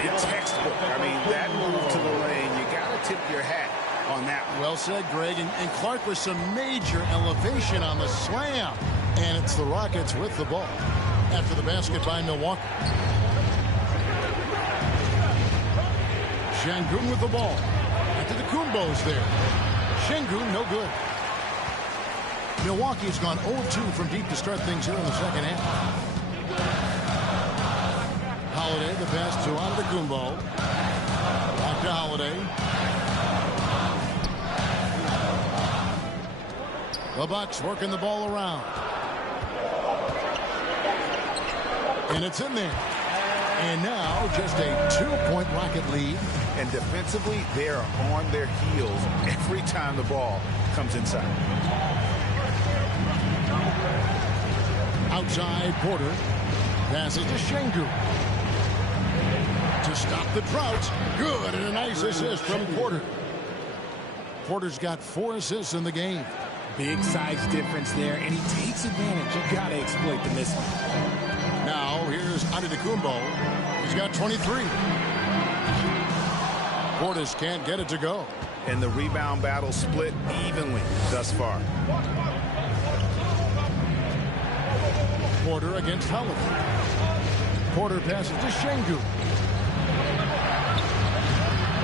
It's textbook. I mean, that move to the lane, you got to tip your hat on that one. Well said, Greg. And Clark with some major elevation on the slam. And it's the Rockets with the ball after the basket by Milwaukee. Şengün with the ball. Antetokounmpo's there. Şengün, no good. Milwaukee's gone 0-2 from deep to start things here in the second half. Holiday, the pass to Antetokounmpo. Back to Holiday. The Bucks working the ball around. And it's in there. And now just a 2-point Rocket lead. And defensively, they are on their heels every time the ball comes inside. Outside, Porter passes to Şengün. To stop the drought. Good, and a nice assist from Porter. Porter's got 4 assists in the game. Big size difference there, and he takes advantage. You got to exploit the mismatch. Now, here's Antetokounmpo. He's got 23. Portis can't get it to go. And the rebound battle split evenly thus far. Porter against Holiday. Porter passes to Şengün.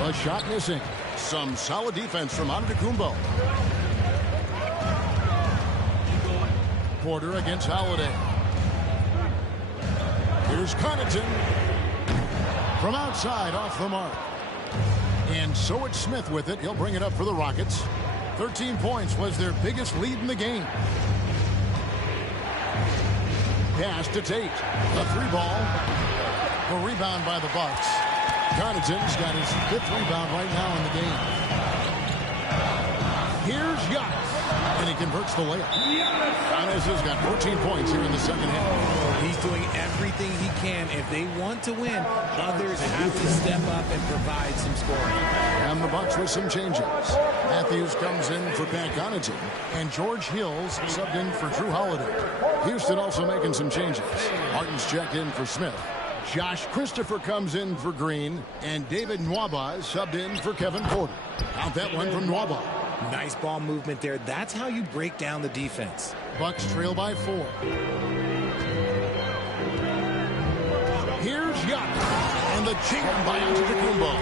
A shot missing. Some solid defense from Antetokounmpo. Porter against Holiday. Here's Connaughton. From outside, off the mark. And so it's Smith with it. He'll bring it up for the Rockets. 13 points was their biggest lead in the game. Pass to Tate. A 3-ball. A rebound by the Bucks. Connaughton's got his 5th rebound right now in the game. Here's Giannis. And he converts the layup. Giannis has got 14 points here in the second half. He's doing everything he can. If they want to win, others have to step up and provide some scoring. And the Bucks with some changes. Matthews comes in for Pat Connaughton. And George Hills subbed in for Drew Holiday. Houston also making some changes. Martin's checked in for Smith. Josh Christopher comes in for Green. And David Nwaba subbed in for Kevin Porter. Count that one from Nwaba. Nice ball movement there. That's how you break down the defense. Bucks trail by 4. Here's Giannis. And the jam by Antetokounmpo.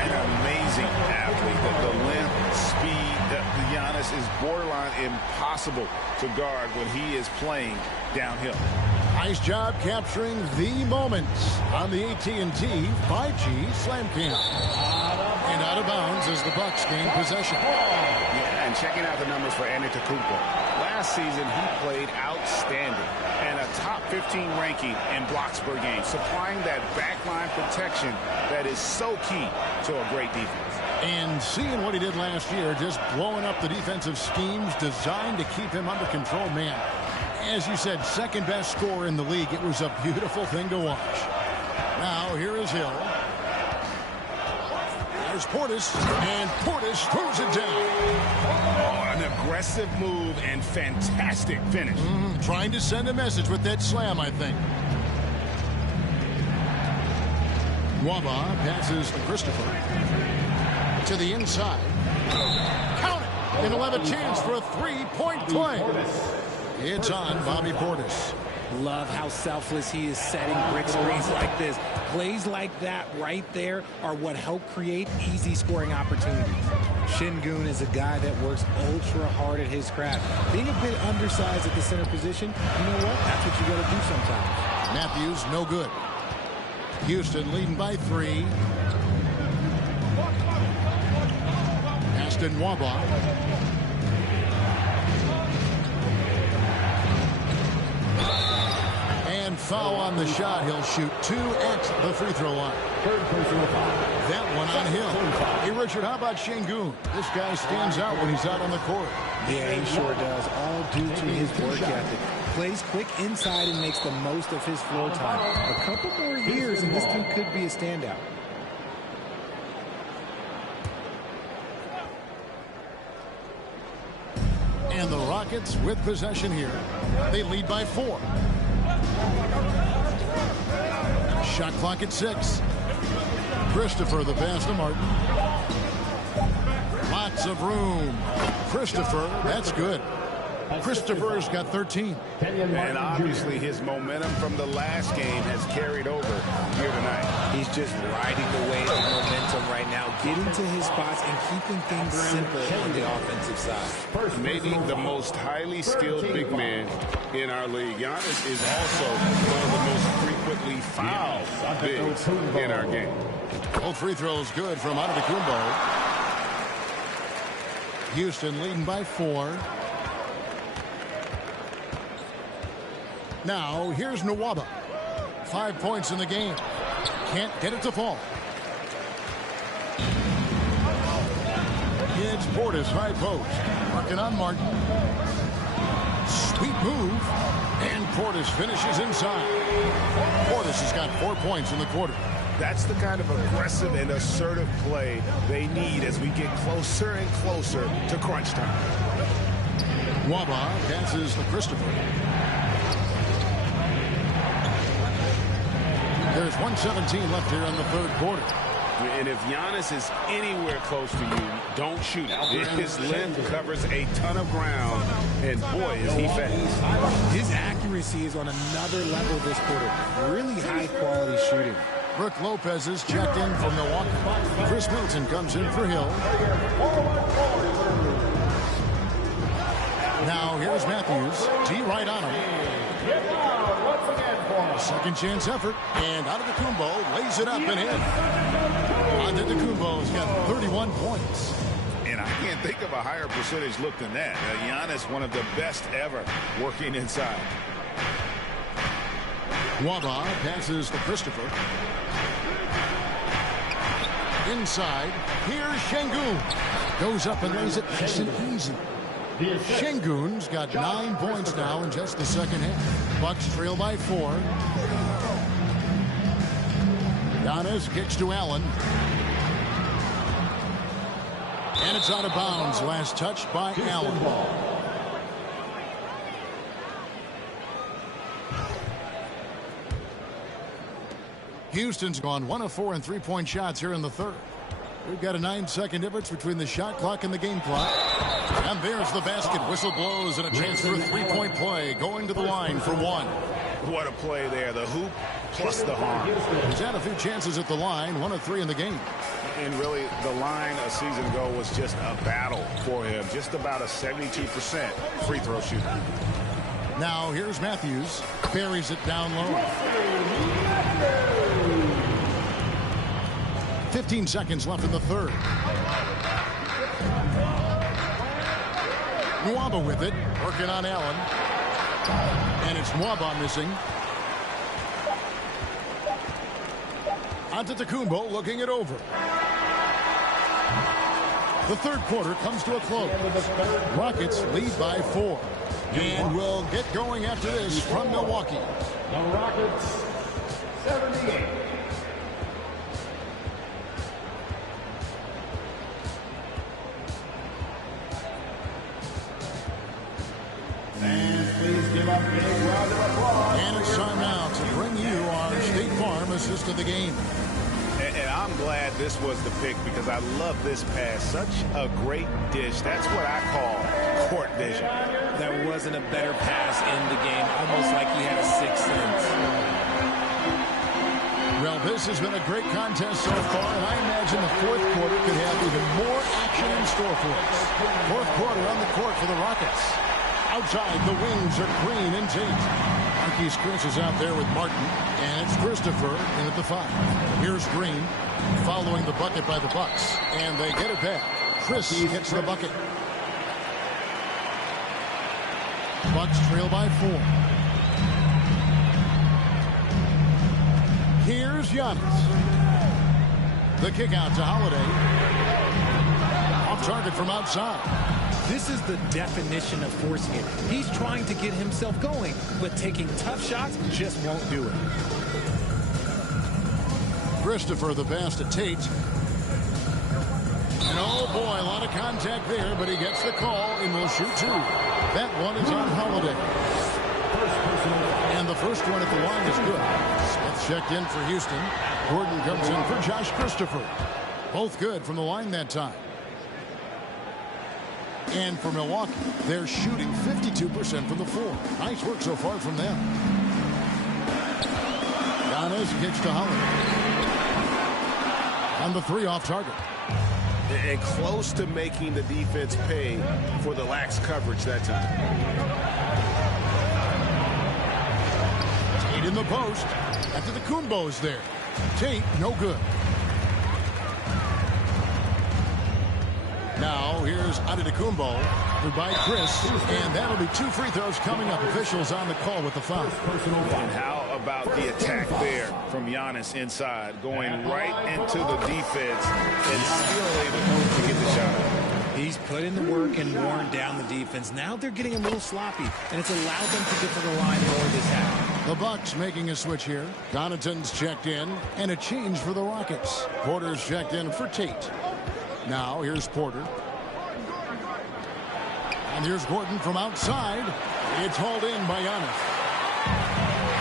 An amazing athlete. The length, speed, the Giannis is borderline impossible to guard when he is playing downhill. Nice job capturing the moments on the AT&T 5G Slam Cam. And out of bounds as the Bucks gain possession. Yeah, and checking out the numbers for Antetokounmpo. Last season, he played outstanding and a top 15 ranking in blocks per game, supplying that backline protection that is so key to a great defense. And seeing what he did last year, just blowing up the defensive schemes designed to keep him under control, man. As you said, second best scorer in the league. It was a beautiful thing to watch. Now, here is Hill. There's Portis, and Portis throws it down. Oh, an aggressive move and fantastic finish. Trying to send a message with that slam, I think. Nwaba passes to Christopher. To the inside. Count it! And he'll have a chance for a 3-point play. It's on Bobby Portis. Love how selfless he is setting brick screens like this. Plays like that right there are what help create easy scoring opportunities. Şengün is a guy that works ultra hard at his craft. Being a bit undersized at the center position, you know what? That's what you got to do sometimes. Matthews, no good. Houston leading by 3. Aston Nwaba. And foul on the shot. He'll shoot 2 at the free throw line. That one on Hill. Hey, Richard, how about Şengün? This guy stands out when he's out on the court. Yeah, he sure does. All due to his work ethic. Plays quick inside and makes the most of his floor time. A couple more years and this dude could be a standout. And the Rockets with possession here. They lead by 4. Shot clock at 6. Christopher, the pass to Martin. Lots of room. Christopher, that's good. Christopher's got 13. And obviously his momentum from the last game has carried over here tonight. He's just riding the wave of momentum right now, getting to his spots and keeping things simple on the offensive side. Maybe the most highly skilled big man in our league. Giannis is also one of the most frequently fouled bigs in our game. Both free throws good from Antetokounmpo. Houston leading by 4. Now, here's Nwaba. 5 points in the game. Can't get it to fall. It's Portis, high post. Working on Martin. Sweet move. And Portis finishes inside. Portis has got 4 points in the quarter. That's the kind of aggressive and assertive play they need as we get closer and closer to crunch time. Nwaba passes to Christopher. There's 1:17 left here in the third quarter. And if Giannis is anywhere close to you, don't shoot it. His length covers a ton of ground, and boy, is he fast. His accuracy is on another level this quarter. Really high-quality shooting. Brook Lopez is checked in for Milwaukee. Chris Middleton comes in for Hill. Now here's Matthews. T right on him. Second chance effort. And Antetokounmpo lays it up and in. Antetokounmpo's got 31 points. And I can't think of a higher percentage look than that. Giannis, one of the best ever working inside. Nwaba passes to Christopher. Inside. Here's Şengün. Goes up and lays it nice and easy. Şengün's got 9 points now in just the second half. Bucks trail by 4. Giannis kicks to Allen. And it's out of bounds. Last touch by Allen. Houston's gone 1 of 4 in three-point shots here in the third. We've got a 9-second difference between the shot clock and the game clock. And there's the basket. Whistle blows and a chance for a three-point play. Going to the line for one. What a play there. The hoop plus the harm. He's had a few chances at the line. 1 of 3 in the game. And really, the line a season ago was just a battle for him. Just about a 72% free throw shooter. Now here's Matthews. Buries it down low. 15 seconds left in the third. Nwaba with it. Working on Allen. And it's Nwaba missing. Antetokounmpo looking it over. The third quarter comes to a close. Rockets lead by 4. And we'll get going after this from Milwaukee. The Rockets, 78. And it's time now to bring you our State Farm assist of the game. And I'm glad this was the pick because I love this pass. Such a great dish. That's what I call court vision. There wasn't a better pass in the game, almost like he had a sixth sense. Well, this has been a great contest so far, and I imagine the fourth quarter could have even more action in store for us. Fourth quarter on the court for the Rockets. Outside, the wings are Green and Tate. Marquise Chris is out there with Martin, and it's Christopher in at the 5. Here's Green following the bucket by the Bucks, and they get it back. Chris gets the bucket. Bucks trail by 4. Here's Giannis. The kick out to Holiday. Off target from outside. This is the definition of forcing it. He's trying to get himself going, but taking tough shots just won't do it. Christopher the pass to Tate. And oh boy, a lot of contact there, but he gets the call and will shoot 2. That one is on Holiday. And the first one at the line is good. Smith checked in for Houston. Gordon comes in for Josh Christopher. Both good from the line that time. And for Milwaukee, they're shooting 52% from the floor. Nice work so far from them. Giannis kicks to Holiday. On the 3 off target. And close to making the defense pay for the lax coverage that time. Tate in the post. Antetokounmpo's there. Tate, no good. Now here's Antetokounmpo by Chris, and that'll be 2 free throws coming up. Officials on the call with the foul. And how about the attack there from Giannis inside, going right into the defense and still able to get the shot. He's put in the work and worn down the defense. Now they're getting a little sloppy, and it's allowed them to get to the line more this half. The Bucks making a switch here. Connaughton's checked in, and a change for the Rockets. Porter's checked in for Tate. Now here's Porter. And here's Gordon from outside. It's hauled in by Giannis.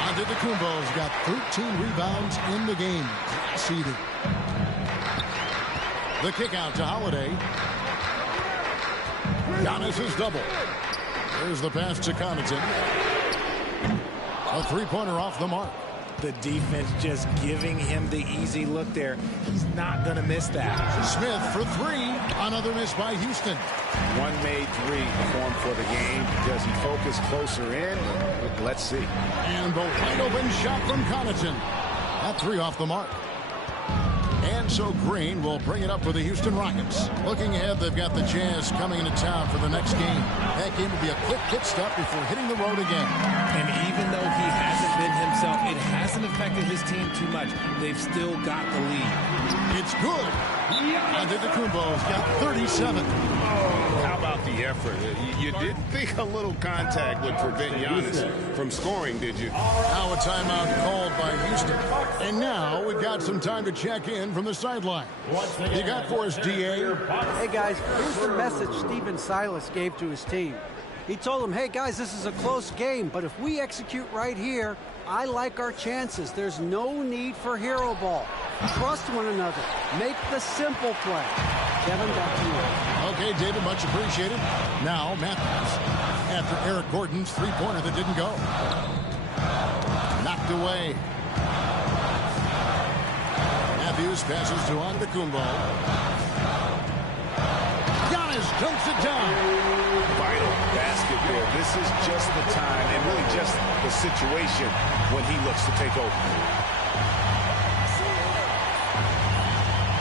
Antetokounmpo's got 13 rebounds in the game. Seeded. The kick out to Holiday. Giannis is double. There's the pass to Connaughton. A three-pointer off the mark. The defense just giving him the easy look there. He's not going to miss that. Smith for three. Another miss by Houston. One made three for him for the game. Does he focus closer in? Let's see. And the wide open shot from Connaughton. That three off the mark. And so Green will bring it up for the Houston Rockets. Looking ahead, they've got the Jazz coming into town for the next game. That game will be a quick pit stop before hitting the road again. And even though he hasn't been himself, it hasn't affected his team too much. They've still got the lead. It's good. Antetokounmpo's got 37. How about the effort? You didn't think a little contact would prevent Giannis from scoring, did you? Now a timeout called by Houston. And now we've got some time to check in from the sideline. You got for us, DA? Hey, guys, here's the message Stephen Silas gave to his team. He told them, hey, guys, this is a close game, but if we execute right here, I like our chances. There's no need for hero ball. Trust one another. Make the simple play. Kevin, back to you. Okay, David, much appreciated. Now, Matthews. After Eric Gordon's three-pointer that didn't go. Knocked away. Matthews passes to Antetokounmpo. Giannis dumps it down. Vital basket there. This is just the time and really just the situation when he looks to take over.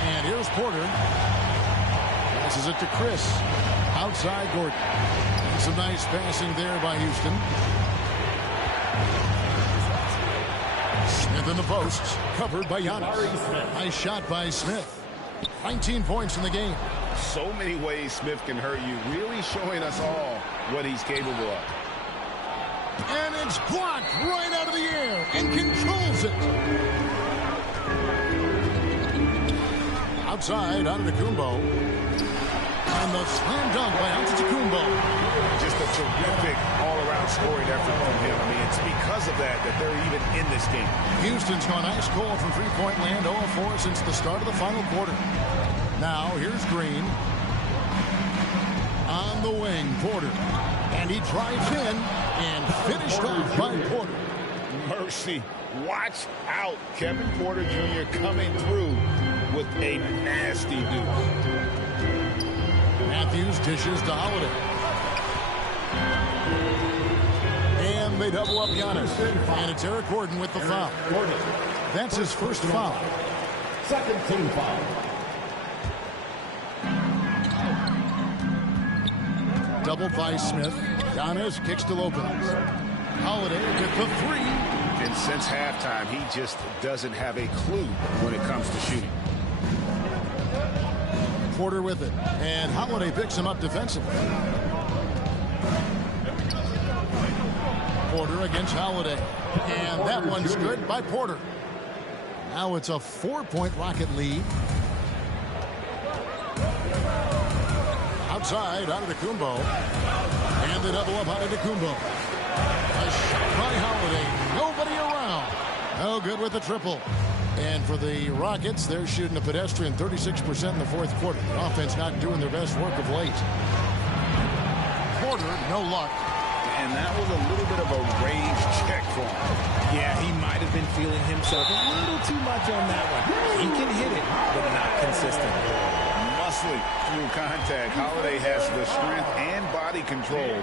And here's Porter. Passes it to Chris. Outside Gordon. And some nice passing there by Houston. Smith in the posts. Covered by Giannis. Nice shot by Smith. 19 points in the game. So many ways Smith can hurt you, really showing us all what he's capable of. And it's blocked right out of the air and controls it. Outside, Antetokounmpo. And the slam dunk by Antetokounmpo. Just a terrific all-around scoring effort from him. I mean, it's because of that they're even in this game. Houston's gone ice cold from three-point land, 0-4 since the start of the final quarter. Now, here's Green. On the wing, Porter. And he drives in and finished off by Porter. Mercy. Watch out. Kevin Porter Jr. coming through with a nasty deuce. Matthews dishes to Holiday. And they double up Giannis. And it's Eric Gordon with the foul. That's his first foul. Second team foul. Doubled by Smith. Giannis kicks to Lopez. Holiday with the three. And since halftime, he just doesn't have a clue when it comes to shooting. Porter with it. And Holiday picks him up defensively. Porter against Holiday. And that one's good by Porter. Now it's a 4-point Rocket lead. Outside, Antetokounmpo. And the double up Antetokounmpo. A shot by Holiday. Nobody around. No good with the triple. And for the Rockets, they're shooting a pedestrian 36% in the fourth quarter. The offense not doing their best work of late. Porter, no luck. And that was a little bit of a rage check for him. Yeah, he might have been feeling himself a little too much on that one. He can hit it, but not consistent. Muscling through contact. Holiday has the strength and body control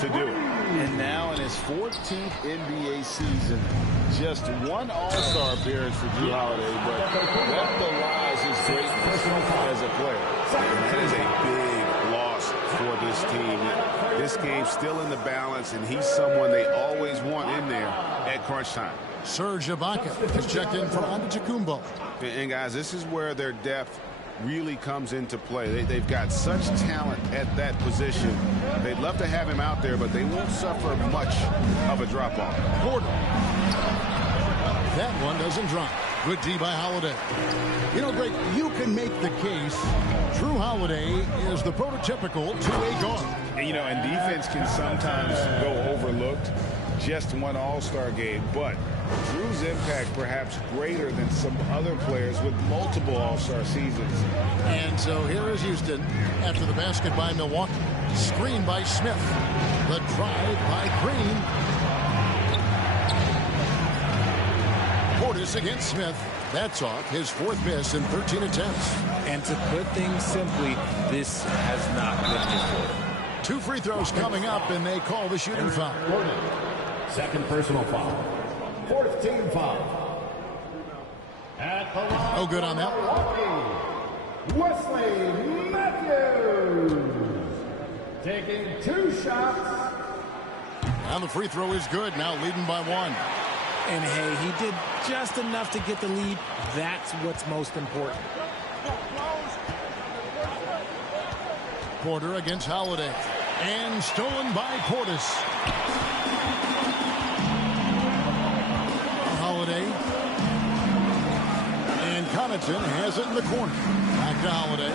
to do it. And now in his 14th NBA season, just one All-Star appearance for Jrue Holiday, but that belies his greatness as a player. And that is a big for this team. This game's still in the balance, and he's someone they always want in there at crunch time. Serge Ibaka has checked in for Antetokounmpo. And guys, this is where their depth really comes into play. They've got such talent at that position. They'd love to have him out there, but they won't suffer much of a drop-off. Porter. That one doesn't drop. Good D by Holiday. You know, Greg, you can make the case Drew Holiday is the prototypical two-way guard. And, you know, and defense can sometimes go overlooked. Just one all-star game, but Drew's impact perhaps greater than some other players with multiple all-star seasons. And so here is Houston after the basket by Milwaukee. Screen by Smith. The drive by Green. Portis against Smith. That's off. His fourth miss in 13 attempts. And to put things simply, this has not been before. 2 free throws coming up, and they call the shooting foul. Second personal foul. Fourth team foul. At the line. No good on that. Wesley Matthews taking 2 shots. And the free throw is good. Now leading by 1. And hey, he did just enough to get the lead. That's what's most important. Porter against Holiday. And stolen by Portis. Holiday. And Connaughton has it in the corner. Back to Holiday.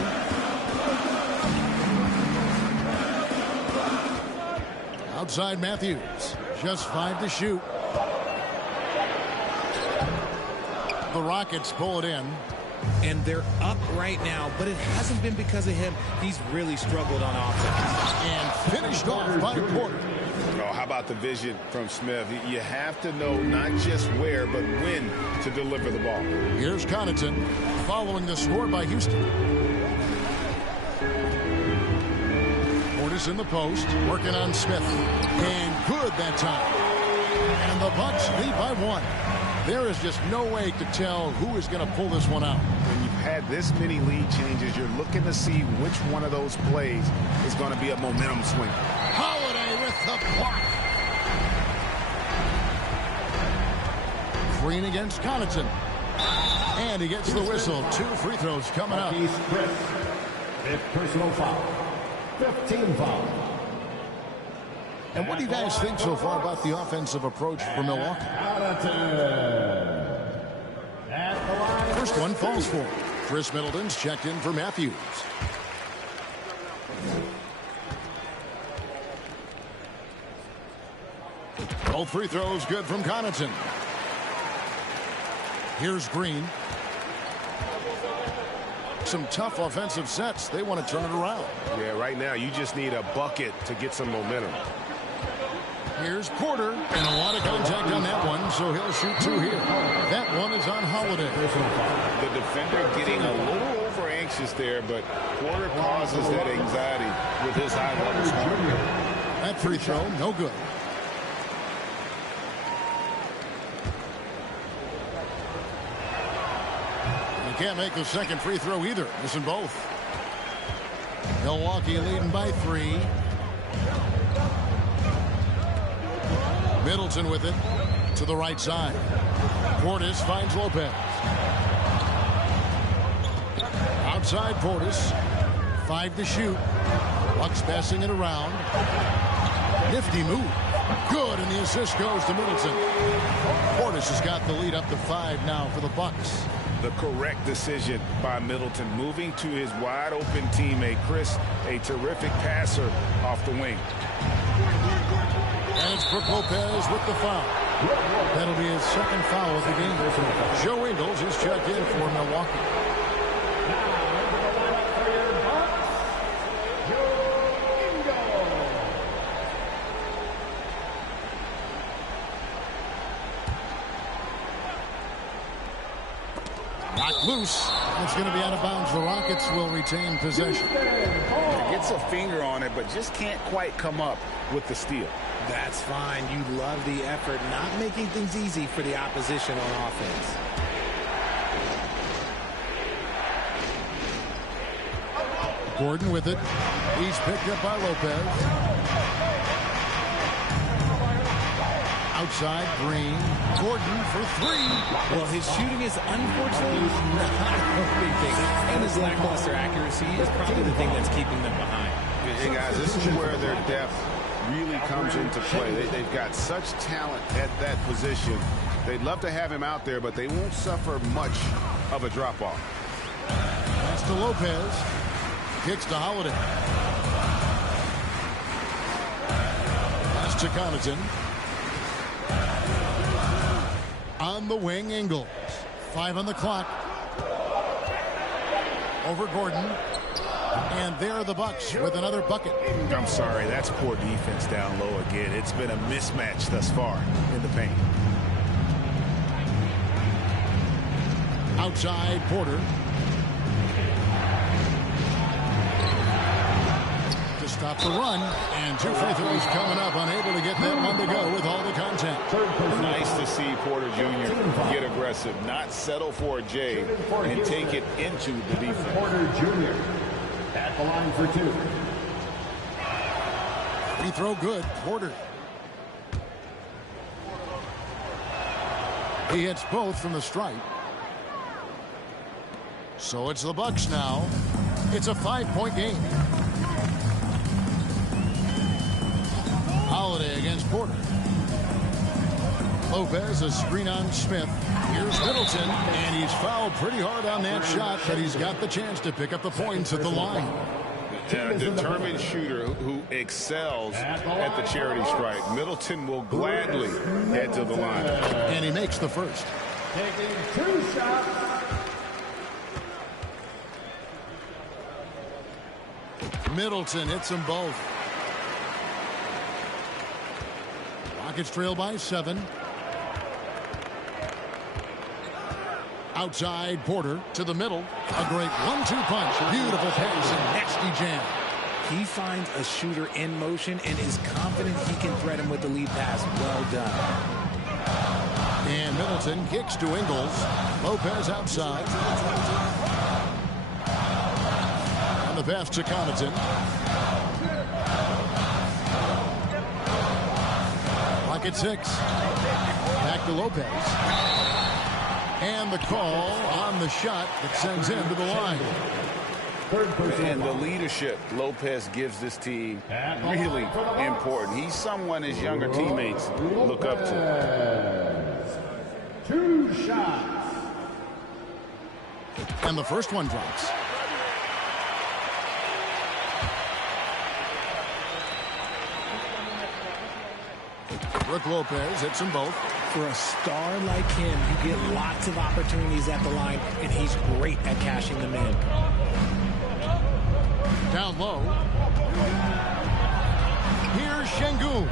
Outside Matthews. Just 5 to shoot. The Rockets pull it in. And they're up right now, but it hasn't been because of him. He's really struggled on offense. And finished off by Porter. Oh, how about the vision from Smith? You have to know not just where, but when to deliver the ball. Here's Connaughton following the score by Houston. Portis in the post, working on Smith. And good that time. And the Bucks lead by 1. There is just no way to tell who is going to pull this one out. When you've had this many lead changes, you're looking to see which one of those plays is going to be a momentum swing. Holiday with the block. Green against Connaughton. And he gets the whistle. 2 free throws coming up. Fifth personal foul. 15 foul. And what do you guys think so far about the offensive approach for Milwaukee? First one falls for him. Chris Middleton's checked in for Matthews. Both free throws good from Connaughton. Here's Green. Some tough offensive sets. They want to turn it around. Yeah, right now you just need a bucket to get some momentum. Here's Porter, and a lot of contact on that one, so he'll shoot 2 here. That one is on Holiday. The defender getting a little over anxious there, but Porter causes that anxiety with his high level scoring. That free throw, no good. You can't make the second free throw either. Missing both. Milwaukee leading by 3. Middleton with it to the right side. Portis finds Lopez. Outside Portis. 5 to shoot. Bucks passing it around. Nifty move. Good, and the assist goes to Middleton. Portis has got the lead up to 5 now for the Bucks. The correct decision by Middleton, moving to his wide open teammate Chris, a terrific passer off the wing. And it's Brook Lopez with the foul. That'll be his second foul of the game. Joe Ingles is checked in for Milwaukee. Knocked loose. It's going to be out of bounds. The Rockets will retain possession. Gets a finger on it, but just can't quite come up with the steal. That's fine. You love the effort, not making things easy for the opposition on offense. Gordon with it. He's picked up by Lopez. Outside, Green. Gordon for three. Well, his shooting is unfortunately not a big thing. And his lackluster accuracy is probably the thing that's keeping them behind. Hey, guys, this is where their depth really comes into play. They've got such talent at that position. They'd love to have him out there, but they won't suffer much of a drop-off. That's to Lopez. Kicks to Holiday. That's to Connaughton. On the wing, Ingles. 5 on the clock. Over Gordon. And there are the Bucks with another bucket. I'm sorry, that's poor defense down low again. It's been a mismatch thus far in the paint. Outside, Porter. To stop the run. And 2 free throws coming up. Unable to get that one to go with all the contact. Nice to see Porter Jr. get aggressive, not settle for a J, and take it into the defense. Porter Jr. at the line for 2. Free throw good. Porter. He hits both from the stripe. So it's the Bucks now. It's a 5-point game. Holiday against Porter. Lopez, a screen on Smith. Here's Middleton, and he's fouled pretty hard on that shot, but he's got the chance to pick up the points at the line. A determined shooter who excels at the charity stripe. Middleton will gladly head to the line. And he makes the first. Taking 2 shots. Middleton hits them both. Rockets trail by 7. Outside, Porter to the middle. A great 1-2 punch. Beautiful pass and nasty jam. He finds a shooter in motion and is confident he can threat him with the lead pass. Well done. And Middleton kicks to Ingles. Lopez outside. On the pass to Connaughton. Rocket 6. Back to Lopez. And the call on the shot that sends him to the line. And the leadership Lopez gives this team really important. He's someone his younger teammates look up to. 2 shots. And the first one drops. Brook Lopez hits them both. For a star like him, you get lots of opportunities at the line, and he's great at cashing them in. Down low. Here's Şengün.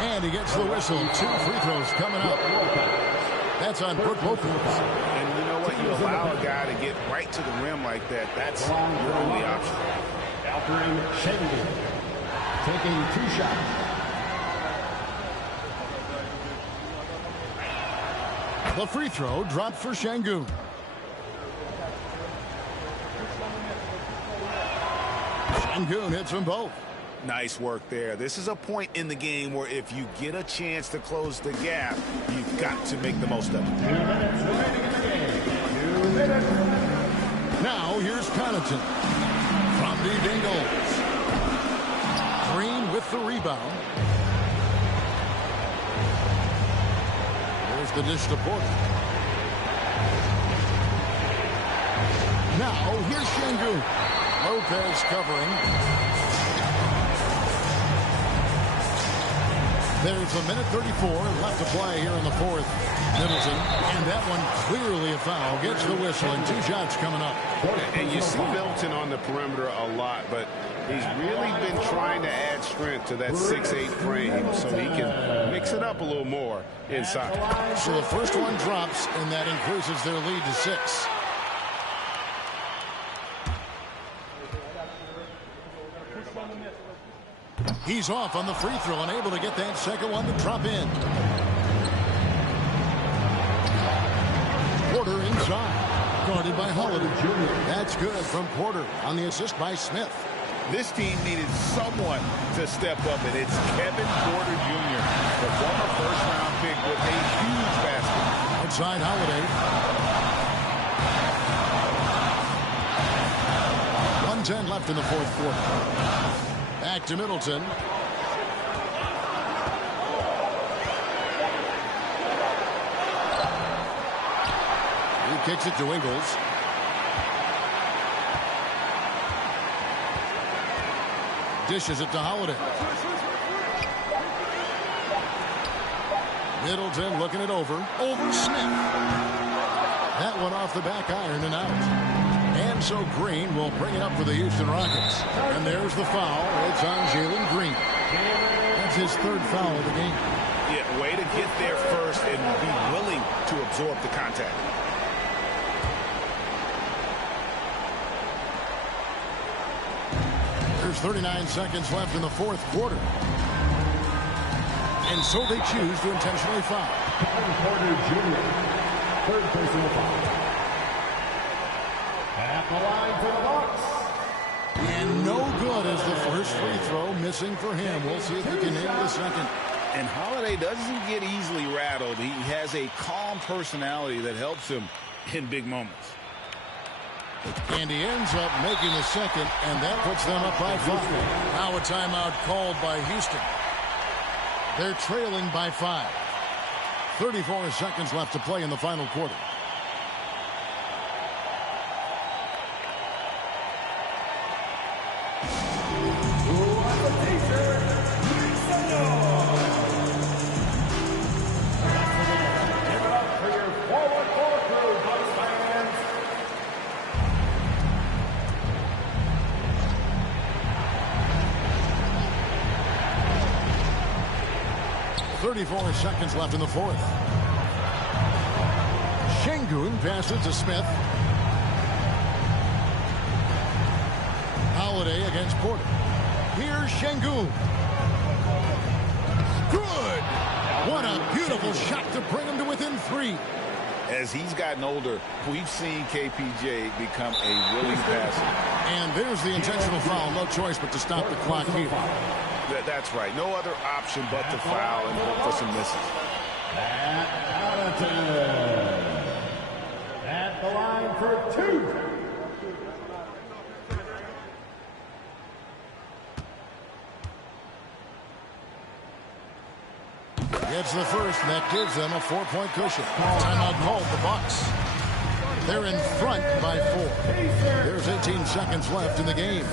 And he gets the whistle. 2 free throws coming up. That's on Brook Lopez. And you know what? You allow a guy to get right to the rim like that. That's your only option. Alperen Şengün taking 2 shots. The free throw dropped for Şengün. Şengün hits them both. Nice work there. This is a point in the game where if you get a chance to close the gap, you've got to make the most of it. 2 minutes remaining in the game. 2 minutes. Now here's Connaughton. From deep Ingles. Green with the rebound. There's the dish to Porter. Now here's Şengün. Lopez covering. There's a minute 34 left to play here in the fourth. Middleton, and that one clearly a foul. Gets the whistle, and 2 shots coming up. And you see Middleton on the perimeter a lot, but he's really been trying to add strength to that 6'8" frame so he can mix it up a little more inside. So the first one drops, and that increases their lead to 6. He's off on the free throw, unable to get that second one to drop in. Porter inside. Guarded by Holiday. That's good from Porter on the assist by Smith. This team needed someone to step up, and it's Kevin Porter Jr., the former first-round pick, with a huge basket. Outside Holiday. 1:10 left in the fourth quarter. Back to Middleton. He kicks it to Ingles. Dishes it to Holiday. Middleton looking it over Smith. That one off the back iron and out. And so Green will bring it up for the Houston Rockets. And there's the foul. It's on Jalen Green. That's his third foul of the game. Yeah, way to get there first and be willing to absorb the contact. There's 39 seconds left in the fourth quarter. And so they choose to intentionally foul. Kevin Porter Jr., third personal foul. At the line for the Bucks. And no good as the first free throw missing for him. We'll see if he can nail the second. And Holiday doesn't get easily rattled. He has a calm personality that helps him in big moments. And he ends up making the second, and that puts them up by 5. Now a timeout called by Houston. They're trailing by 5. 34 seconds left to play in the final quarter. Give it up for your forward crew, Bucks fans. 34 seconds left in the fourth. Şengün passes it to Smith. Holiday against Porter. Here's Şengün. Good! What a beautiful shot to bring him to within 3. As he's gotten older, we've seen KPJ become a willing passer. And there's the intentional foul. No choice but to stop the clock here. That's right. No other option but to foul and hope for some misses. At the line for 2. Gets the first, and that gives them a 4-point cushion. Timeout called the Bucks. They're in front by 4. There's 18 seconds left in the game.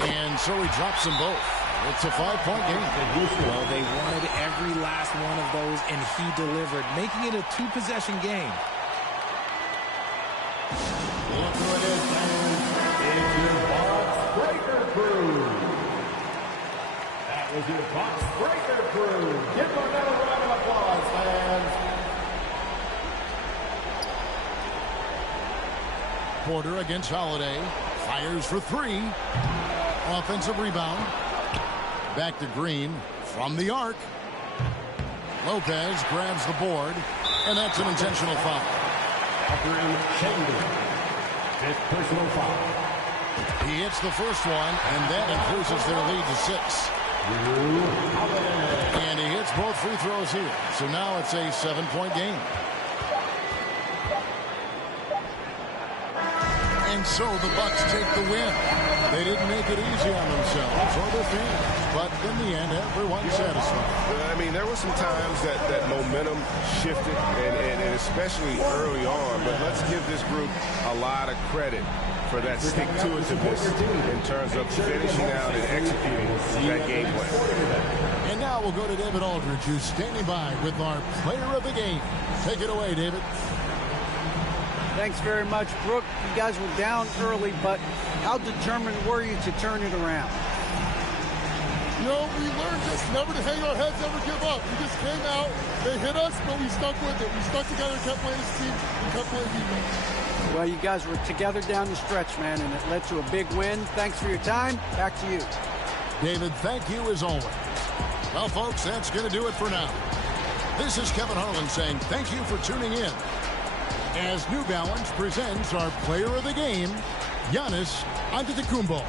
And so he drops them both. It's a 5-point game. Well, they wanted every last one of those, and he delivered, making it a 2-possession game. Look who it is, fans. It's your Bucks Breaker Crew. That was your Bucks Breaker Crew. Give them another round of applause, fans. Porter against Holiday. Fires for 3. Offensive rebound. Back to Green from the arc. Lopez grabs the board, and that's an intentional foul. Offering Şengün. 5th personal foul. He hits the first one, and that increases their lead to 6. And he hits both free throws here. So now it's a 7-point game. And so the Bucks take the win. They didn't make it easy on themselves or their fans. But in the end, everyone's satisfied. I mean, there were some times that momentum shifted, and especially early on. But let's give this group a lot of credit for that stick-to-itiveness in terms of finishing out and executing that game plan. And now we'll go to David Aldridge, who's standing by with our player of the game. Take it away, David. Thanks very much, Brooke. You guys were down early, but how determined were you to turn it around? You know, we learned just never to hang our heads, never give up. We just came out, they hit us, but we stuck with it. We stuck together, kept playing this team, and kept playing defense. Well, you guys were together down the stretch, man, and it led to a big win. Thanks for your time. Back to you. David, thank you as always. Well, folks, that's going to do it for now. This is Kevin Harlan saying thank you for tuning in as New Balance presents our player of the game, Giannis Antetokounmpo.